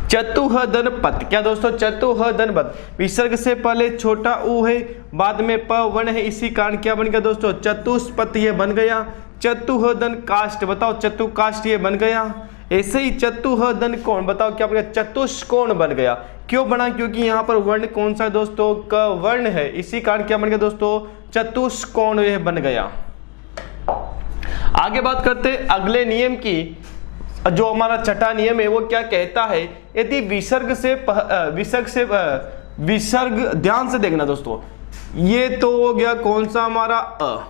चतुहदनपत, क्या दोस्तों, चतुहदनपत, विसर्ग से पहले छोटा ऊ है, बाद में प वर्ण है, इसी कारण क्या बन गया दोस्तों, चतुष्पत ये बन गया। चतुहदन काष्ठ, बताओ चतुकाष्ठ ये बन गया। ऐसे ही चतुहदन कोण, बताओ क्या बन गया, चतुष्कोण बन गया। क्यों बना, क्योंकि यहाँ पर वर्ण कौन सा दोस्तों, क वर्ण है, इसी कारण क्या बन गया दोस्तों, चतुष्कोण यह बन गया। आगे बात करते अगले नियम की। जो हमारा छठा नियम है वो क्या कहता है, यदि विसर्ग विसर्ग ध्यान से देखना दोस्तों, ये तो हो गया कौन सा हमारा अ,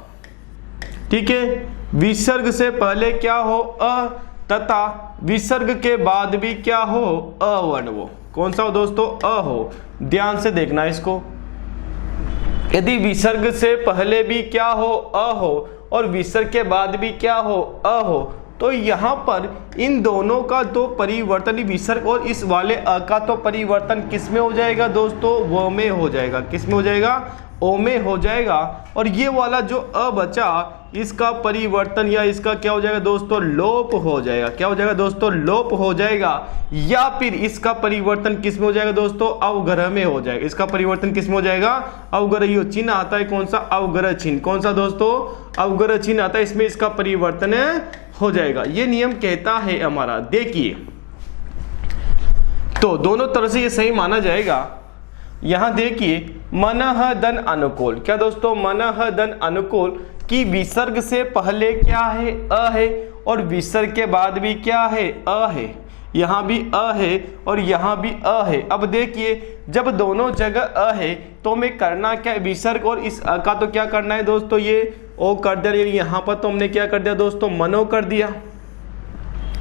ठीक है। विसर्ग से पहले क्या हो, अ, तथा विसर्ग के बाद भी क्या हो, अ वर्ण, वो कौन सा हो दोस्तों, अ हो। ध्यान से देखना इसको, यदि विसर्ग से पहले भी क्या हो, अ हो, और विसर्ग के बाद भी क्या हो, अ हो, तो यहां पर इन दोनों का तो परिवर्तन, विसर्ग और इस वाले अ का तो परिवर्तन किस में हो जाएगा दोस्तों, वो में हो जाएगा। किस में हो जाएगा, ओ में हो जाएगा। और ये वाला जो अ बचा, इसका परिवर्तन या इसका क्या हो जाएगा दोस्तों, लोप हो जाएगा। क्या हो जाएगा दोस्तों, लोप हो जाएगा। या फिर इसका परिवर्तन किस में हो जाएगा दोस्तों, अवग्रह में हो जाएगा। इसका परिवर्तन किस में हो जाएगा, अवग्रह। ये चिन्ह आता है कौन सा, अवग्रह चिन्ह। कौन सा दोस्तों, अवग्रह चिन्ह आता है, इसमें इसका परिवर्तन हो जाएगा। ये नियम कहता है हमारा, देखिए तो दोनों तरह से ये सही माना जाएगा। यहां देखिए, मनः दन अनुकूल, क्या दोस्तों, मनः दन अनुकूल कि विसर्ग से पहले क्या है, अ है, और विसर्ग के बाद भी क्या है, अ है। यहां भी अ है और यहां भी अ है। अब देखिए, जब दोनों जगह अ है तो हमें करना क्या है, विसर्ग और इस अ का तो क्या करना है दोस्तों, ये ओ कर दिया। यहां पर तो हमने क्या कर दिया दोस्तों, मनो कर दिया,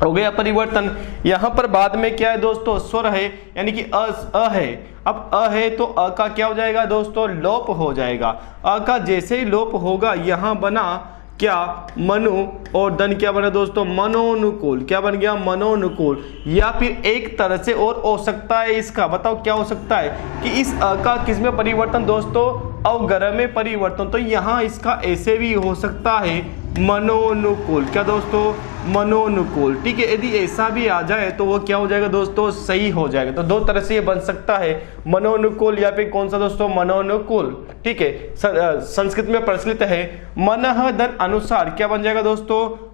हो गया परिवर्तन। यहां पर बाद में क्या है दोस्तों, स्वर है, यानी कि अ है। अब अ है तो अ का क्या हो जाएगा दोस्तों, लोप हो जाएगा। अ का जैसे ही लोप होगा, यहां बना क्या, मनु, और दन क्या बना दोस्तों, मनोनुकूल। क्या बन गया, मनोनुकूल। या फिर एक तरह से और हो सकता है इसका, बताओ क्या हो सकता है, कि इस अ का किस में परिवर्तन दोस्तों, अवग्रह में परिवर्तन। तो यहां इसका ऐसे भी हो सकता है, मनोनुकूल। क्या दोस्तों, मनोनुकूल, ठीक है। यदि ऐसा भी आ जाए तो वो क्या हो जाएगा दोस्तों, सही हो जाएगा। तो दो तरह से ये बन सकता है, मनोनुकूल या फिर कौन सा दोस्तों, मनोनुकूल, ठीक है। संस्कृत में प्रचलित है, मनः दन अनुसार क्या बन जाएगा दोस्तों,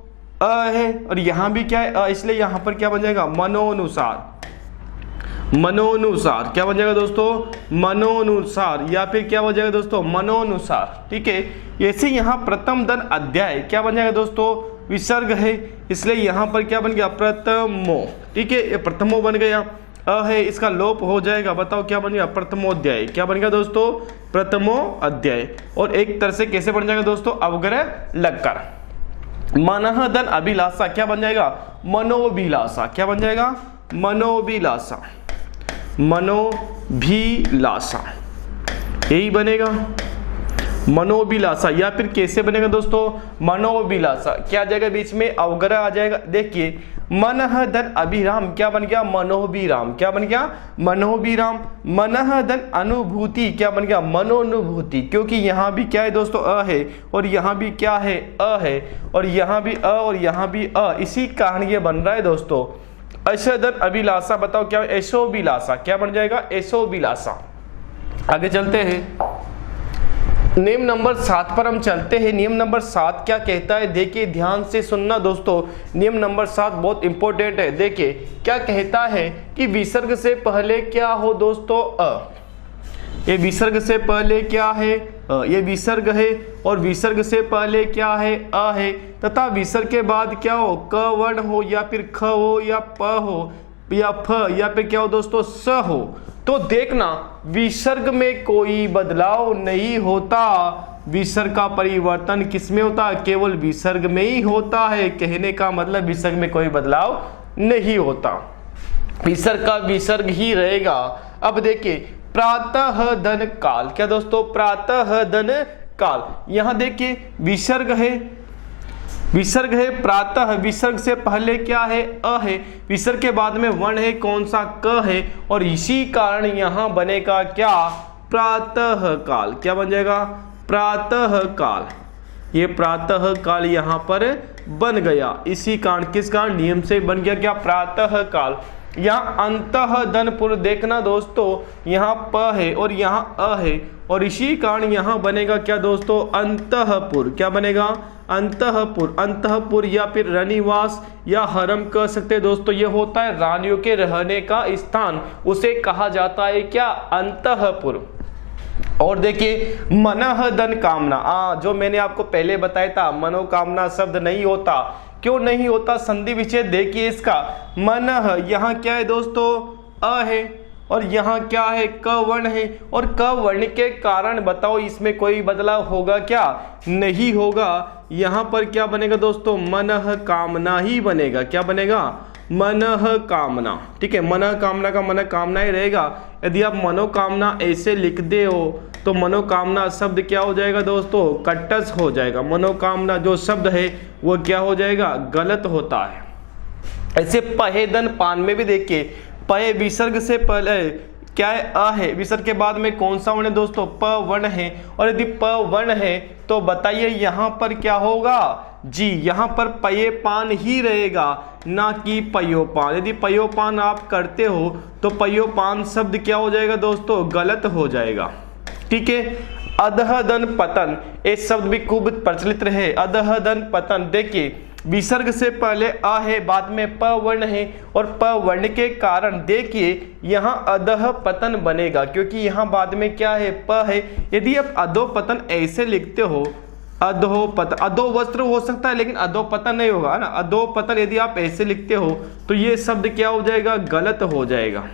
अ है, और यहां भी क्या है, अ, इसलिए यहां पर क्या बन जाएगा, मनोनुसार। मनोनुसार क्या बन जाएगा दोस्तों, मनोनुसार, या फिर क्या बन जाएगा दोस्तों, मनोनुसार, ठीक है। ऐसे यहाँ प्रथम दन अध्याय क्या बन जाएगा दोस्तों, विसर्ग है, इसलिए यहाँ पर क्या बन गया, प्रथमो, ठीक है। ये प्रथमो बन गया। अ है, इसका लोप हो जाएगा। बताओ क्या बन गया, प्रथमोध्याय। क्या बन गया दोस्तों, प्रथमो अध्याय। और एक तरह से कैसे बन जाएगा दोस्तों, अवग्रह लगकर। मनः दन अभिलाषा क्या बन जाएगा, मनोभिलाषा। क्या बन जाएगा, मनोभिलाषा, मनोभिलाषा, यही बनेगा मनोभिलाषा। या फिर कैसे बनेगा दोस्तों, मनोभिलाषा। क्या आ जाएगा बीच में, अवग्रह आ जाएगा। देखिए, मनः दन अभिराम क्या बन गया, मनोभिराम। क्या बन गया, मनोभिराम। मनः दन अनुभूति क्या बन गया, मनोनुभूति। क्योंकि यहाँ भी क्या है दोस्तों, अ है, और यहाँ भी क्या है, अ है, और यहाँ भी अ, और यहाँ भी अ, इसी कारण ये बन रहा है दोस्तों। ऐशोदन अभिलाषा, बताओ क्या, ऐशोभिलाषा। क्या बन जाएगा, ऐशोभिलाषा। आगे चलते हैं, नियम नंबर 7 पर हम चलते हैं। नियम नंबर 7 क्या कहता है, देखिए ध्यान से सुनना दोस्तों। नियम नंबर 7 बहुत इंपॉर्टेंट है। देखिए क्या कहता है कि विसर्ग से पहले क्या हो दोस्तों, अ। ये विसर्ग से पहले क्या है, ये विसर्ग है और विसर्ग से पहले क्या है अ है, तथा विसर्ग के बाद क्या हो क वर्ण हो या फिर ख हो या प हो या फ या फिर क्या हो दोस्तों स हो। तो देखना विसर्ग में कोई बदलाव नहीं होता, विसर्ग का परिवर्तन किसमें होता है, केवल विसर्ग में ही होता है। कहने का मतलब विसर्ग में कोई बदलाव नहीं होता, विसर्ग का विसर्ग ही रहेगा। अब देखिए प्रातः धन काल, क्या दोस्तों प्रातः धन काल, यहां देखिए विसर्ग है, विसर्ग है प्रातः, विसर्ग से पहले क्या है अ है, विसर्ग के बाद में वर्ण है कौन सा क है, और इसी कारण यहां बनेगा क्या प्रातः काल। क्या बन जाएगा प्रातः काल, ये प्रातः काल यहां पर बन गया, इसी कारण किस कारण नियम से बन गया क्या प्रातः काल। यहाँ अंतः धनपुर देखना दोस्तों यहाँ प है और यहाँ अ है, और इसी कारण यहाँ बनेगा क्या दोस्तों अंतःपुर। क्या बनेगा अंतःपुर, अंतःपुर या फिर रनिवास या हरम कह सकते हैं दोस्तों, ये होता है रानियों के रहने का स्थान, उसे कहा जाता है क्या अंतःपुर। और देखिए मनः धन कामना, जो मैंने आपको पहले बताया था मनोकामना शब्द नहीं होता, क्यों नहीं होता संधि विच्छेद देखिए इसका, मनः यहाँ क्या है दोस्तों अ है और यहाँ क्या है क वर्ण है, और क वर्ण के कारण बताओ इसमें कोई बदलाव होगा क्या, नहीं होगा। यहाँ पर क्या बनेगा दोस्तों मनः कामना ही बनेगा। क्या बनेगा मनः कामना, ठीक है, मनः कामना का मनः कामना ही रहेगा। यदि आप मनोकामना ऐसे लिख दे हो तो मनोकामना शब्द क्या हो जाएगा दोस्तों कट्टस हो जाएगा, मनोकामना जो शब्द है वो क्या हो जाएगा गलत होता है। ऐसे पहेदन पान में भी देखिए पहे विसर्ग से पहले क्या है अ है, विसर्ग के बाद में कौन सा वर्ण है दोस्तों प वर्ण है, और यदि प वर्ण है तो बताइए यहाँ पर क्या होगा जी, यहाँ पर पये पान ही रहेगा ना कि पयोपान। यदि पयोपान आप करते हो तो पयोपान शब्द क्या हो जाएगा दोस्तों गलत हो जाएगा, ठीक है। अधःदन पतन ये शब्द भी खूब प्रचलित रहे, अधःदन पतन देखिए विसर्ग से पहले अ है बाद में प वर्ण है, और प वर्ण के कारण देखिए यहाँ अधः पतन बनेगा, क्योंकि यहाँ बाद में क्या है प है। यदि आप अधो पतन ऐसे लिखते हो अधो पतन, अधो वस्त्र हो सकता है लेकिन अधो पतन नहीं होगा ना, अधो पतन यदि आप ऐसे लिखते हो तो ये शब्द क्या हो जाएगा गलत हो जाएगा।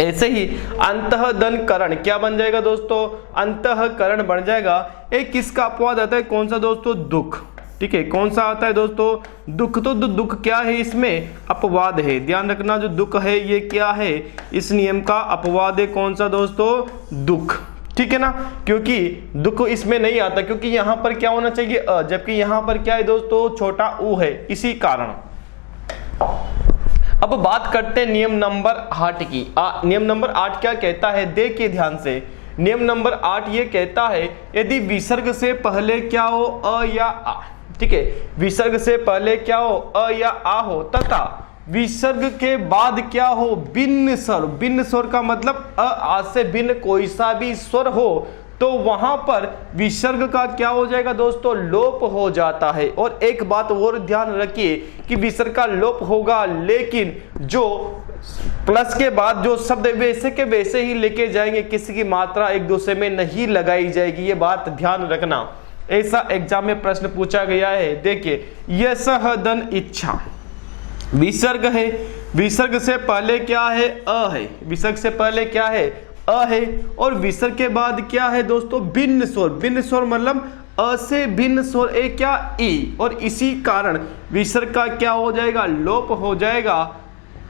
ऐसे ही अंतःधन करण क्या बन जाएगा दोस्तों अंतःकरण बन जाएगा। एक किसका अपवाद आता है कौन सा दोस्तों दुख, ठीक है, कौन सा आता है दोस्तों दुख। तो दुख क्या है इसमें अपवाद है, ध्यान रखना जो दुख है ये क्या है इस नियम का अपवाद है, कौन सा दोस्तों दुख, ठीक है ना, क्योंकि दुख इसमें नहीं आता, क्योंकि यहाँ पर क्या होना चाहिए अ, जबकि यहाँ पर क्या है दोस्तों छोटा ऊ है, इसी कारण। अब बात करते हैं नियम नंबर 8 की। नियम नंबर 8 क्या कहता है देखिए ध्यान से, नियम नंबर 8 ये कहता है यदि विसर्ग से पहले क्या हो अ या आ, ठीक है, विसर्ग से पहले क्या हो अ या आ हो तथा विसर्ग के बाद क्या हो भिन्न स्वर, भिन्न स्वर का मतलब अ आ से भिन्न कोई सा भी स्वर हो तो वहां पर विसर्ग का क्या हो जाएगा दोस्तों लोप हो जाता है। और एक बात और ध्यान रखिए कि विसर्ग का लोप होगा लेकिन जो प्लस के बाद जो शब्द वैसे के वैसे ही लेके जाएंगे, किसी की मात्रा एक दूसरे में नहीं लगाई जाएगी, ये बात ध्यान रखना। ऐसा एग्जाम में प्रश्न पूछा गया है। देखिए यशहदन इच्छा विसर्ग है, विसर्ग से पहले क्या है अ है, विसर्ग से पहले क्या है अ है, और विसर्ग के बाद क्या है दोस्तों भिन्न स्वर, भिन्न स्वर मतलब अ से भिन्न स्वर ए क्या ई, और इसी कारण विसर्ग का क्या हो जाएगा लोप हो जाएगा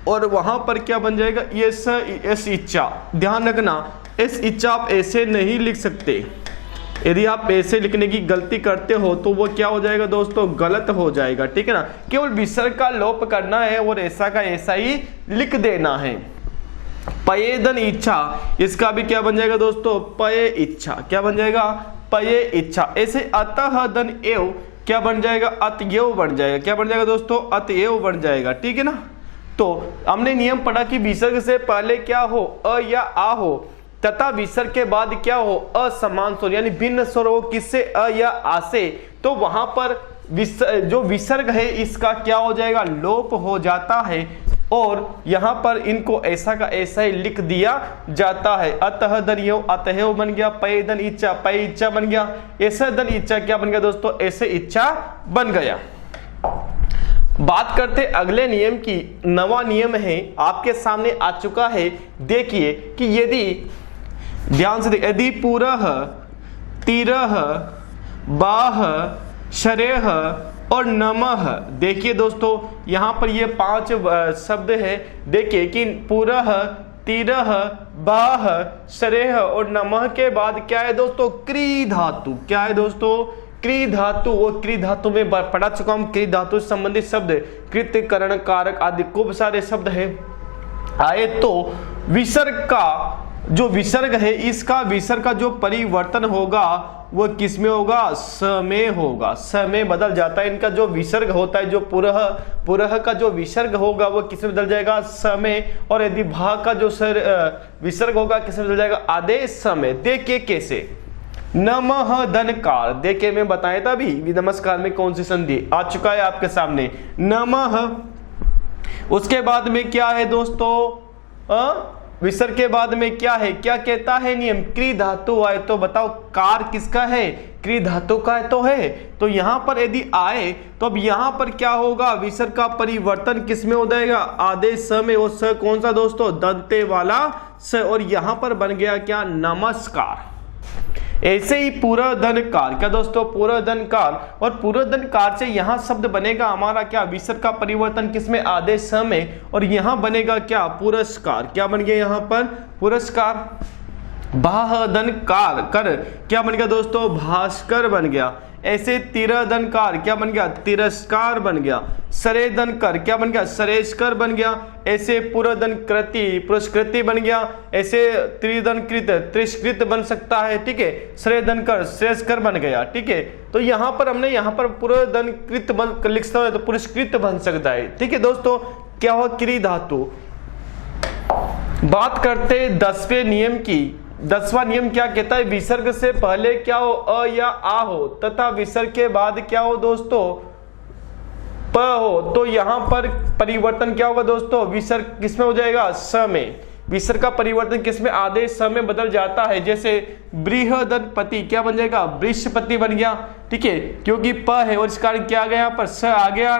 और वहां पर क्या बन जाएगा यस इच्छा। ध्यान रखना इस इच्छा आप ऐसे नहीं लिख सकते, यदि आप ऐसे लिखने की गलती करते हो तो वो क्या हो जाएगा दोस्तों गलत हो जाएगा, ठीक है ना। केवल विसर्ग का लोप करना है और ऐसा का ऐसा ही लिख देना है। पयेदन इच्छा इसका भी क्या बन जाएगा दोस्तों पये इच्छा, क्या बन जाएगा पये इच्छा। ऐसे अतः धन एव क्या बन जाएगा अतएव बन जाएगा, क्या बन जाएगा दोस्तों अतएव बन जाएगा, ठीक है ना। तो हमने नियम पढ़ा कि विसर्ग से पहले क्या हो अ या आ हो तथा विसर्ग के बाद क्या हो असमान स्वर यानी भिन्न स्वर हो किससे अ या आ से, तो वहां पर जो विसर्ग है इसका क्या हो जाएगा लोप हो जाता है। और यहां पर इनको ऐसा का ऐसा ही लिख दिया जाता है। अतः दनियो अतः बन गया, पय दन इच्छा पय इच्छा बन गया, ऐसा दन इच्छा क्या बन गया दोस्तों, ऐसे इच्छा बन गया। बात करते अगले नियम की। नवा नियम है आपके सामने आ चुका है। देखिए कि यदि ध्यान से यदि पुरः तिरः बाह शरेह और नमः, देखिए दोस्तों यहां पर ये 5 शब्द है। देखिए कि पुरः तिरः बाह शरेह और नमः के बाद क्या है दोस्तों, क्री धातु। क्या है दोस्तों, क्री धातु। और क्री धातु में पढ़ा चुका हूं, क्री धातु से संबंधित शब्द कृत्य करण कारक आदि खूब सारे शब्द है आए। तो विसर्ग का जो विसर्ग है, इसका विसर्ग का जो परिवर्तन होगा वो किस में होगा, स में होगा। स में बदल जाता है। इनका जो विसर्ग होता है, जो पुरः का जो विसर्ग होगा वो किस में बदल जाएगा, स में। और यदि भा का जो विसर्ग होगा किस में बदल जाएगा, आदेश स में। देखिए कैसे, नमः दनकार। देखिए मैं बताया था अभी नमस्कार में कौन सी संधि आ चुका है आपके सामने, नमः। उसके बाद में क्या है दोस्तों, विसर्ग के बाद में क्या है, क्या कहता है नियम, क्री धातु आए। तो बताओ कार किसका है, क्री धातु का तो है। तो यहां पर यदि आए तो अब यहां पर क्या होगा, विसर्ग का परिवर्तन किस में हो जाएगा, आदेश स में। और स कौन सा दोस्तों, दंते वाला स। और यहां पर बन गया क्या, नमस्कार। ऐसे ही पूरा धनकार, क्या दोस्तों, पूरा धनकार। और पूरा धनकार से यहां शब्द बनेगा हमारा क्या, विसर्ग का परिवर्तन किसमें, आदेश स में। और यहां बनेगा क्या, पुरस्कार। क्या बन गया यहां पर, पुरस्कार। बाह धनकार कर क्या बन गया दोस्तों, भास्कर बन गया। ऐसे तिरदनकार क्या बन गया, तिरस्कार बन गया। सरेदन कर क्या बन गया, सरेशकर बन गया। ऐसे पुरदन कृति पुरस्कृति बन गया। ऐसे त्रिदन कृत त्रिष्कृत बन सकता है, ठीक है। सरेदन कर श्रेष्कर बन गया, ठीक है। तो यहाँ पर हमने यहाँ पर पुरदन कृत लिख सकता है तो पुरस्कृत बन सकता है, ठीक है दोस्तों। क्या हुआ, क्री धातु। बात करते 10वें नियम की। 10वां नियम क्या कहता है, विसर्ग से पहले क्या हो, अ या आ हो तथा विसर्ग के बाद क्या हो दोस्तों, प हो। तो यहां पर परिवर्तन क्या होगा दोस्तों, विसर्ग किसमें हो जाएगा, स में। विसर्ग का परिवर्तन किसमें, आदेश स में बदल जाता है। जैसे बृहदनपति क्या बन जाएगा, वृषपति बन गया, ठीक है, क्योंकि प है और इस कारण क्या आ गया यहाँ पर, स आ गया।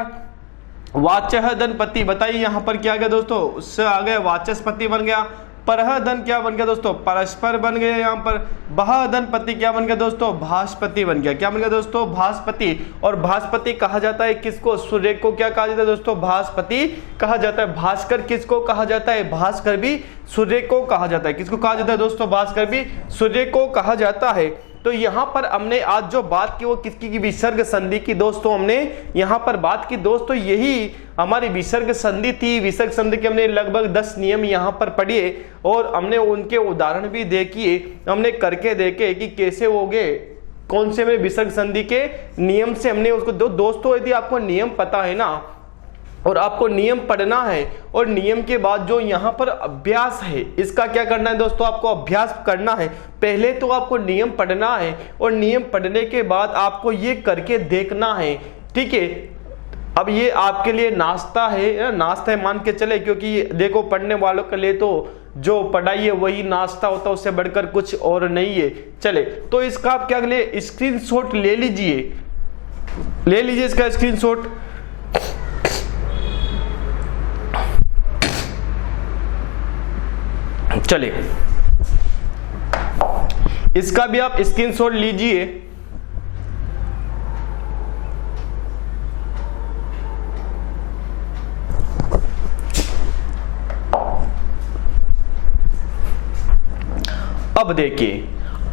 वाचस्पति बताइए यहाँ पर क्या आ गया दोस्तों, स आ गया, वाचस्पति बन गया। परहदन क्या बन गया दोस्तों, परस्पर बन गया। यहाँ पर बहदनपति क्या बन गया दोस्तों, भास्पति बन गया। क्या बन गया दोस्तों, भास्पति। और भास्पति कहा जाता है किसको, सूर्य को क्या कहा जाता है दोस्तों, भास्पति कहा जाता है। भास्कर किसको कहा जाता है, भास्कर भी सूर्य को कहा जाता है। किसको कहा जाता है दोस्तों, भास्कर भी सूर्य को कहा जाता है। तो यहाँ पर हमने आज जो बात की वो किसकी की, विसर्ग संधि की दोस्तों। हमने यहाँ पर बात की दोस्तों, यही हमारी विसर्ग संधि थी। विसर्ग संधि के हमने लगभग 10 नियम यहाँ पर पढ़िए और हमने उनके उदाहरण भी देखिए, हमने करके देखे कि कैसे हो गए, कौन से में विसर्ग संधि के नियम से हमने उसको दोस्तों यदि आपको नियम पता है ना और आपको नियम पढ़ना है और नियम के बाद जो यहाँ पर अभ्यास है इसका क्या करना है दोस्तों, आपको अभ्यास करना है। पहले तो आपको नियम पढ़ना है और नियम पढ़ने के बाद आपको ये करके देखना है, ठीक है। अब ये आपके लिए नाश्ता है, नाश्ता है मान के चले, क्योंकि देखो पढ़ने वालों के लिए तो जो पढ़ाई है वही नाश्ता होता है, उससे बढ़कर कुछ और नहीं है। चले तो इसका आप क्या ले, स्क्रीनशॉट ले लीजिए, ले लीजिए इसका स्क्रीनशॉट। चलिए इसका भी आप स्क्रीनशॉट लीजिए। अब देखिए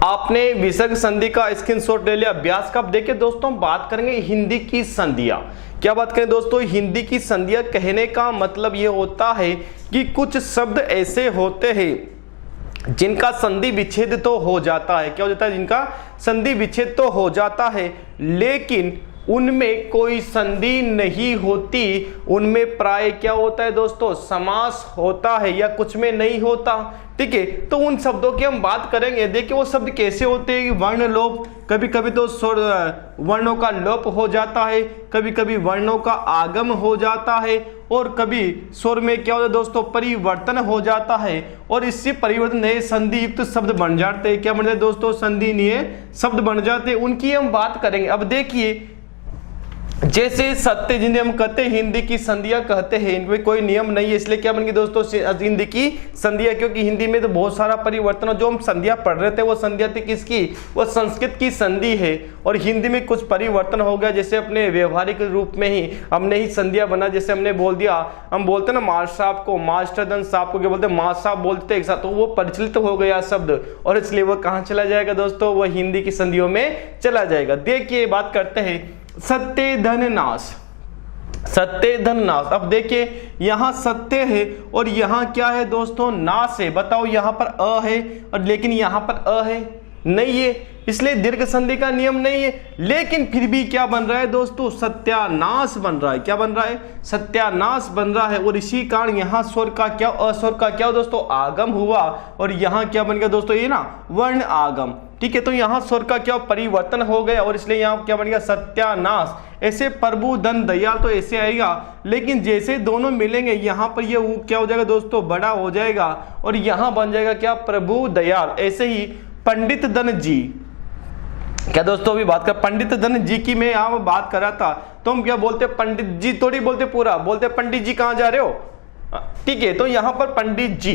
आपने विसर्ग संधि का स्क्रीनशॉट ले लिया, अभ्यास का। अब देखिए दोस्तों बात करेंगे हिंदी की संधियां। क्या बात करें दोस्तों, हिंदी की संधियां कहने का मतलब ये होता है कि कुछ शब्द ऐसे होते हैं जिनका संधि विच्छेद तो हो जाता है। क्या हो जाता है, जिनका संधि विच्छेद तो हो जाता है, लेकिन उनमें कोई संधि नहीं होती, उनमें प्राय क्या होता है दोस्तों, समास होता है या कुछ में नहीं होता। ठीक है, तो उन शब्दों की हम बात करेंगे। देखिए वो शब्द कैसे होते हैं, वर्ण लोप, कभी कभी तो वर्णों का लोप हो जाता है, कभी कभी वर्णों का आगम हो जाता है, और कभी स्वर में क्या होता है दोस्तों, परिवर्तन हो जाता है, और इससे परिवर्तन नए संधि युक्त शब्द बन जाते हैं। क्या बन जाते हैं दोस्तों, संधिनीय शब्द बन जाते हैं, उनकी हम बात करेंगे। अब देखिए जैसे सत्य, जिन्हें हम कहते हैं हिंदी की संधियां कहते हैं, इनमें कोई नियम नहीं है, इसलिए क्या बन गई दोस्तों, हिंदी की संधियां, क्योंकि हिंदी में तो बहुत सारा परिवर्तन, जो हम संधियां पढ़ रहे थे वो संधियां थी किसकी, वो संस्कृत की संधि है, और हिंदी में कुछ परिवर्तन हो गया, जैसे अपने व्यवहारिक रूप में ही हमने ही संधियां बना, जैसे हमने बोल दिया, हम बोलते ना मार साहब को, मास्टर धन साहब को क्या बोलते, माँ साहब बोलते एक साथ, तो वो प्रचलित हो गया शब्द, और इसलिए वो कहाँ चला जाएगा दोस्तों, वो हिंदी की संधियों में चला जाएगा। देखिए बात करते हैं सत्य धन नाश, सत्य धन नाश। अब देखिए यहां सत्य है और यहां क्या है दोस्तों, नाश है। बताओ यहां पर अ है और लेकिन यहां पर अ है नहीं है, इसलिए दीर्घ संधि का नियम नहीं है, लेकिन फिर भी क्या बन रहा है दोस्तों, सत्यानाश बन रहा है। क्या बन रहा है, सत्यानाश बन रहा है, और इसी कारण यहाँ स्वर का क्या, अस्वर का क्या दोस्तों, आगम हुआ, और यहाँ क्या बन गया दोस्तों, ये ना वर्ण आगम। ठीक है, तो यहाँ स्वर का क्या परिवर्तन हो गया, और इसलिए यहाँ क्या बन गया, सत्यानाश। ऐसे प्रभु धन दयाल तो ऐसे आएगा, लेकिन जैसे दोनों मिलेंगे यहाँ पर ये क्या हो जाएगा दोस्तों, बड़ा हो जाएगा, और यहाँ बन जाएगा क्या, प्रभु दयाल। ऐसे ही पंडित धन जी, क्या दोस्तों अभी बात कर पंडित धन जी की मैं यहाँ बात कर रहा था, तो हम क्या बोलते, पंडित जी थोड़ी बोलते, पूरा बोलते पंडित जी कहाँ जा रहे हो। ठीक है, तो यहाँ पर पंडित जी।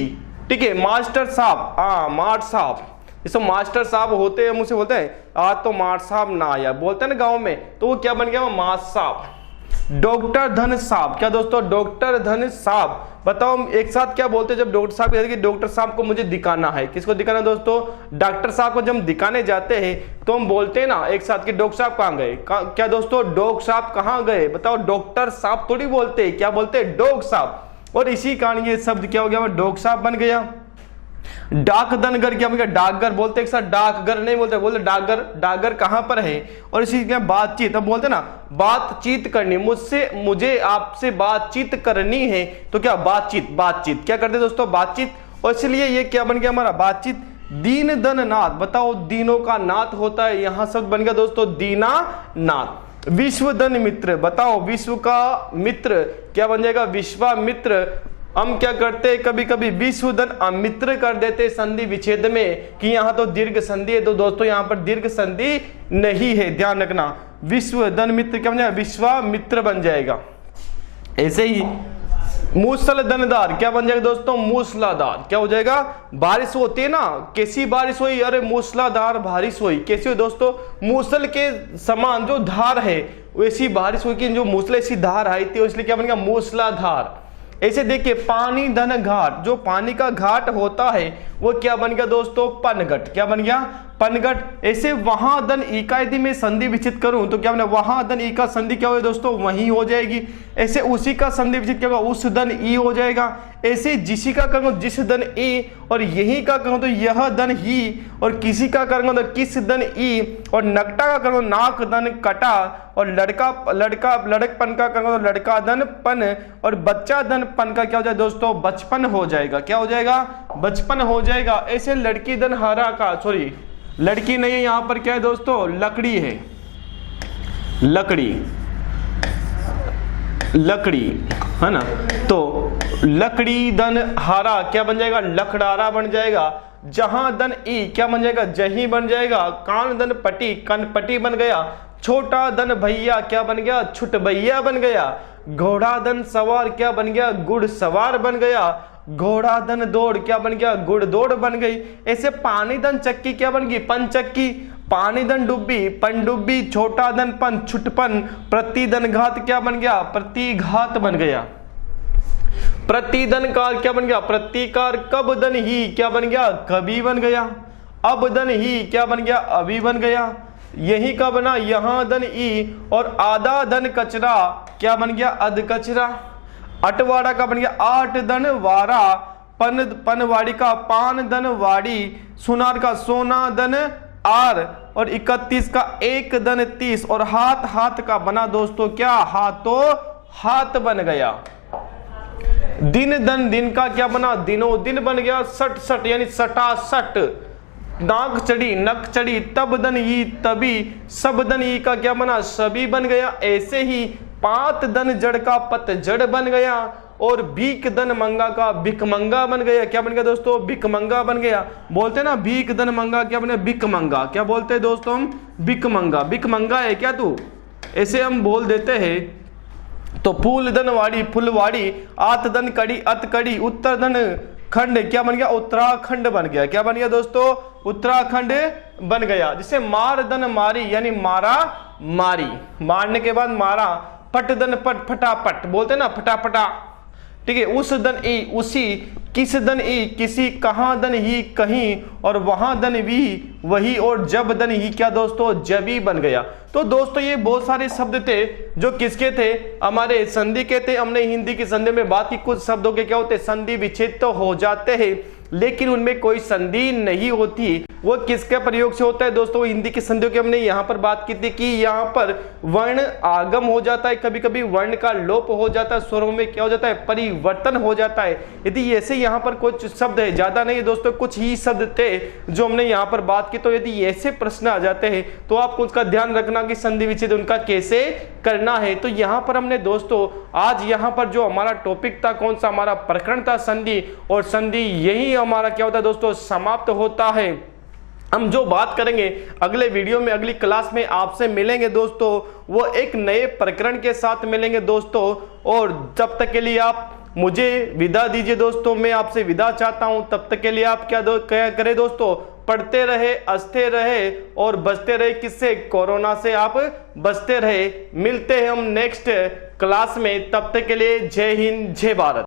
ठीक है, मास्टर साहब, हाँ मार साहब, जैसे मास्टर साहब होते हैं, मुझसे बोलते हैं आज तो मार साहब ना आया, बोलते हैं ना गाँव में, तो वो क्या बन गया, मार साहब। डॉक्टर धन साहब, क्या दोस्तों, डॉक्टर धन साहब। बताओ हम एक साथ क्या बोलते हैं जब डॉक्टर साहब कहते हैं कि डॉक्टर साहब को मुझे दिखाना है, किसको दिखाना दोस्तों, डॉक्टर साहब को। जब हम दिखाने जाते हैं तो हम बोलते हैं ना एक साथ कि डॉक्टर साहब कहाँ गए, क्या दोस्तों, डॉक्टर साहब कहाँ गए। बताओ डॉक्टर साहब थोड़ी बोलते हैं, क्या बोलते हैं, डॉक्टर साहब। और इसी कारण ये शब्द क्या हो गया, डॉक्टर साहब बन गया। डाक धनगर, क्या बन डाकघर, बोलते एक साथ डाकघर नहीं बोलते, बोलते डाकघर। डाकघर कहां पर है, और इसी क्या बातचीत, अब बोलते ना बातचीत करनी, मुझे आपसे बातचीत करनी है, तो क्या बातचीत, बातचीत क्या करते दोस्तों, बातचीत। और इसलिए ये क्या बन गया हमारा, बातचीत। दीन धन नाथ, बताओ दीनों का नाथ होता है, यहां शब्द बन गया दोस्तों, दीना नाथ। विश्व धन मित्र, बताओ विश्व का मित्र क्या बन जाएगा, विश्वामित्र। हम क्या करते हैं, कभी कभी विश्वधन अमित्र कर देते संधि विच्छेद में, कि यहाँ तो दीर्घ संधि है, तो दोस्तों यहाँ पर दीर्घ संधि नहीं है, ध्यान रखना। विश्वधन मित्र क्या बन जाएगा, विश्वामित्र बन जाएगा। ऐसे ही मूसलधनदार क्या बन जाएगा दोस्तों, मूसलाधार। क्या हो जाएगा, बारिश होती है ना, कैसी बारिश हुई, अरे मूसलाधार बारिश हुई, कैसी हुई दोस्तों, मूसल के समान जो धार है वैसी बारिश हुई, कि जो मूसल ऐसी धार आई थी, इसलिए क्या बन गया, मूसलाधार। ऐसे देखिए पानी धन घाट, जो पानी का घाट होता है वो क्या बन गया दोस्तों, पनघट। क्या बन गया, पनघट। ऐसे वहां धन ई का यदि मैं संधि विच्छेद करूं तो क्या बना, वहां धन ई का संधि क्या होगा दोस्तों, वही हो जाएगी। ऐसे उसी का संधि विच्छेद क्या होगा, उस धन ई हो जाएगा। ऐसे जिसी का करूंगा जिस धन ई, और यही का करूंगा तो यह धन ही, और किसी का करूंगा तो किस धन ई, और नकटा का करूंगा नाक धन कटा, और लड़कपन का करूंगा तो लड़का धन पन, और बच्चा धन पन का क्या हो जाएगा दोस्तों, बचपन हो जाएगा। क्या हो जाएगा, बचपन हो जाएगा। ऐसे लड़की धन हरा का, सॉरी लड़की नहीं है यहाँ पर, क्या है दोस्तों, लकड़ी है, लकड़ी, लकड़ी है ना, तो लकड़ी धन हारा क्या बन जाएगा, लकड़ारा बन जाएगा। जहां धन ई क्या बन जाएगा, जही बन जाएगा। कान धन पटी, कनपटी बन गया। छोटा धन भैया क्या बन गया, छुट भैया बन गया। घोड़ा धन सवार क्या बन गया, गुड़ सवार बन गया। घोड़ा धन दौड़ क्या बन गया, गुड़ दौड़ बन गई। ऐसे पानी धन चक्की क्या बन गई, पंचक्की। पानी धन डुब्बी, पनडुब्बी। छोटा धन पन, छुटपन। प्रतिधन घात क्या बन गया, प्रतिघात बन गया। प्रतिधन कार क्या बन गया, प्रतिकार। कब धन ही क्या बन गया, कभी बन गया। अब धन ही क्या बन गया, अभी बन गया। यही का बना यहां धन ई, और आधा धन कचरा क्या बन गया, अध कचरा। अटवाड़ा का बन गया आठ धन वारा। पनवाड़ी का पान धन वाड़ी। सुनार का सोना धन आर। और 31 का 1 धन 30 और हाथ हाथ का बना दोस्तों क्या, हाथों हाथ बन गया। दिन धन दिन का क्या बना, दिनों दिन बन गया। 67 यानी 67, नाक चढ़ी नक चढ़ी, तब धन ई तभी, सब धन ई का क्या बना, सभी बन गया। ऐसे ही 5 धन जड़ का पतझड़ बन गया और भीख धन मंगा का भिकमंगा बन गया। क्या बन गया दोस्तों, भिकमंगा बन गया। बोलते ना भीख धन मंगा, क्या बने, भिकमंगा। क्या बोलते हैं दोस्तों हम, भिकमंगा। भिकमंगा है क्या तू, ऐसे हम बोल देते हैं। तो फूल धन वाड़ी फुलवाड़ी, आत धन कड़ी अतकड़ी, उत्तर धन खंड, क्या बन गया, उत्तराखंड बन गया। क्या बन गया दोस्तों, उत्तराखंड बन गया। जिसे मार धन मारी यानी मारा मारी, मारने के बाद मारा। पट धन पट फटाफट, बोलते ना फटाफटा, ठीक है। उस धन ई उसी, किस धन ई किसी, कहां धन ही कहीं, और वहां धन भी वही, और जब धन ही क्या दोस्तों, जबी बन गया। तो दोस्तों ये बहुत सारे शब्द थे जो किसके थे, हमारे संधि के थे। हमने हिंदी की संधि में बात की, कुछ शब्दों के क्या होते, संधि विच्छेद तो हो जाते हैं लेकिन उनमें कोई संधि नहीं होती। वो किसके प्रयोग से होता है दोस्तों, हिंदी की संधियों की हमने यहाँ पर बात की थी कि यहाँ पर वर्ण आगम हो जाता है, कभी कभी वर्ण का लोप हो जाता है, स्वरों में क्या हो जाता है, परिवर्तन हो जाता है। यदि ऐसे यहाँ पर कुछ शब्द है, ज्यादा नहीं दोस्तों, कुछ ही शब्द थे जो हमने यहाँ पर बात की। तो यदि ऐसे प्रश्न आ जाते हैं तो आपको उसका ध्यान रखना कि संधि विच्छेद उनका कैसे करना है। तो यहाँ पर हमने दोस्तों आज यहाँ पर जो हमारा टॉपिक था, कौन सा हमारा प्रकरण था, संधि, और संधि यही हमारा क्या होता है दोस्तों, समाप्त होता है। हम जो बात करेंगे अगले वीडियो में, अगली क्लास में आपसे मिलेंगे दोस्तों, वो एक नए प्रकरण के साथ मिलेंगे दोस्तों। और जब तक के लिए आप मुझे विदा दीजिए दोस्तों, मैं आपसे विदा चाहता हूं। तब तक के लिए आप क्या करें दोस्तों, पढ़ते रहे, हंसते रहे और बचते रहे, किससे, कोरोना से आप बचते रहे। मिलते हैं हम नेक्स्ट क्लास में, तब तक के लिए जय हिंद जय भारत।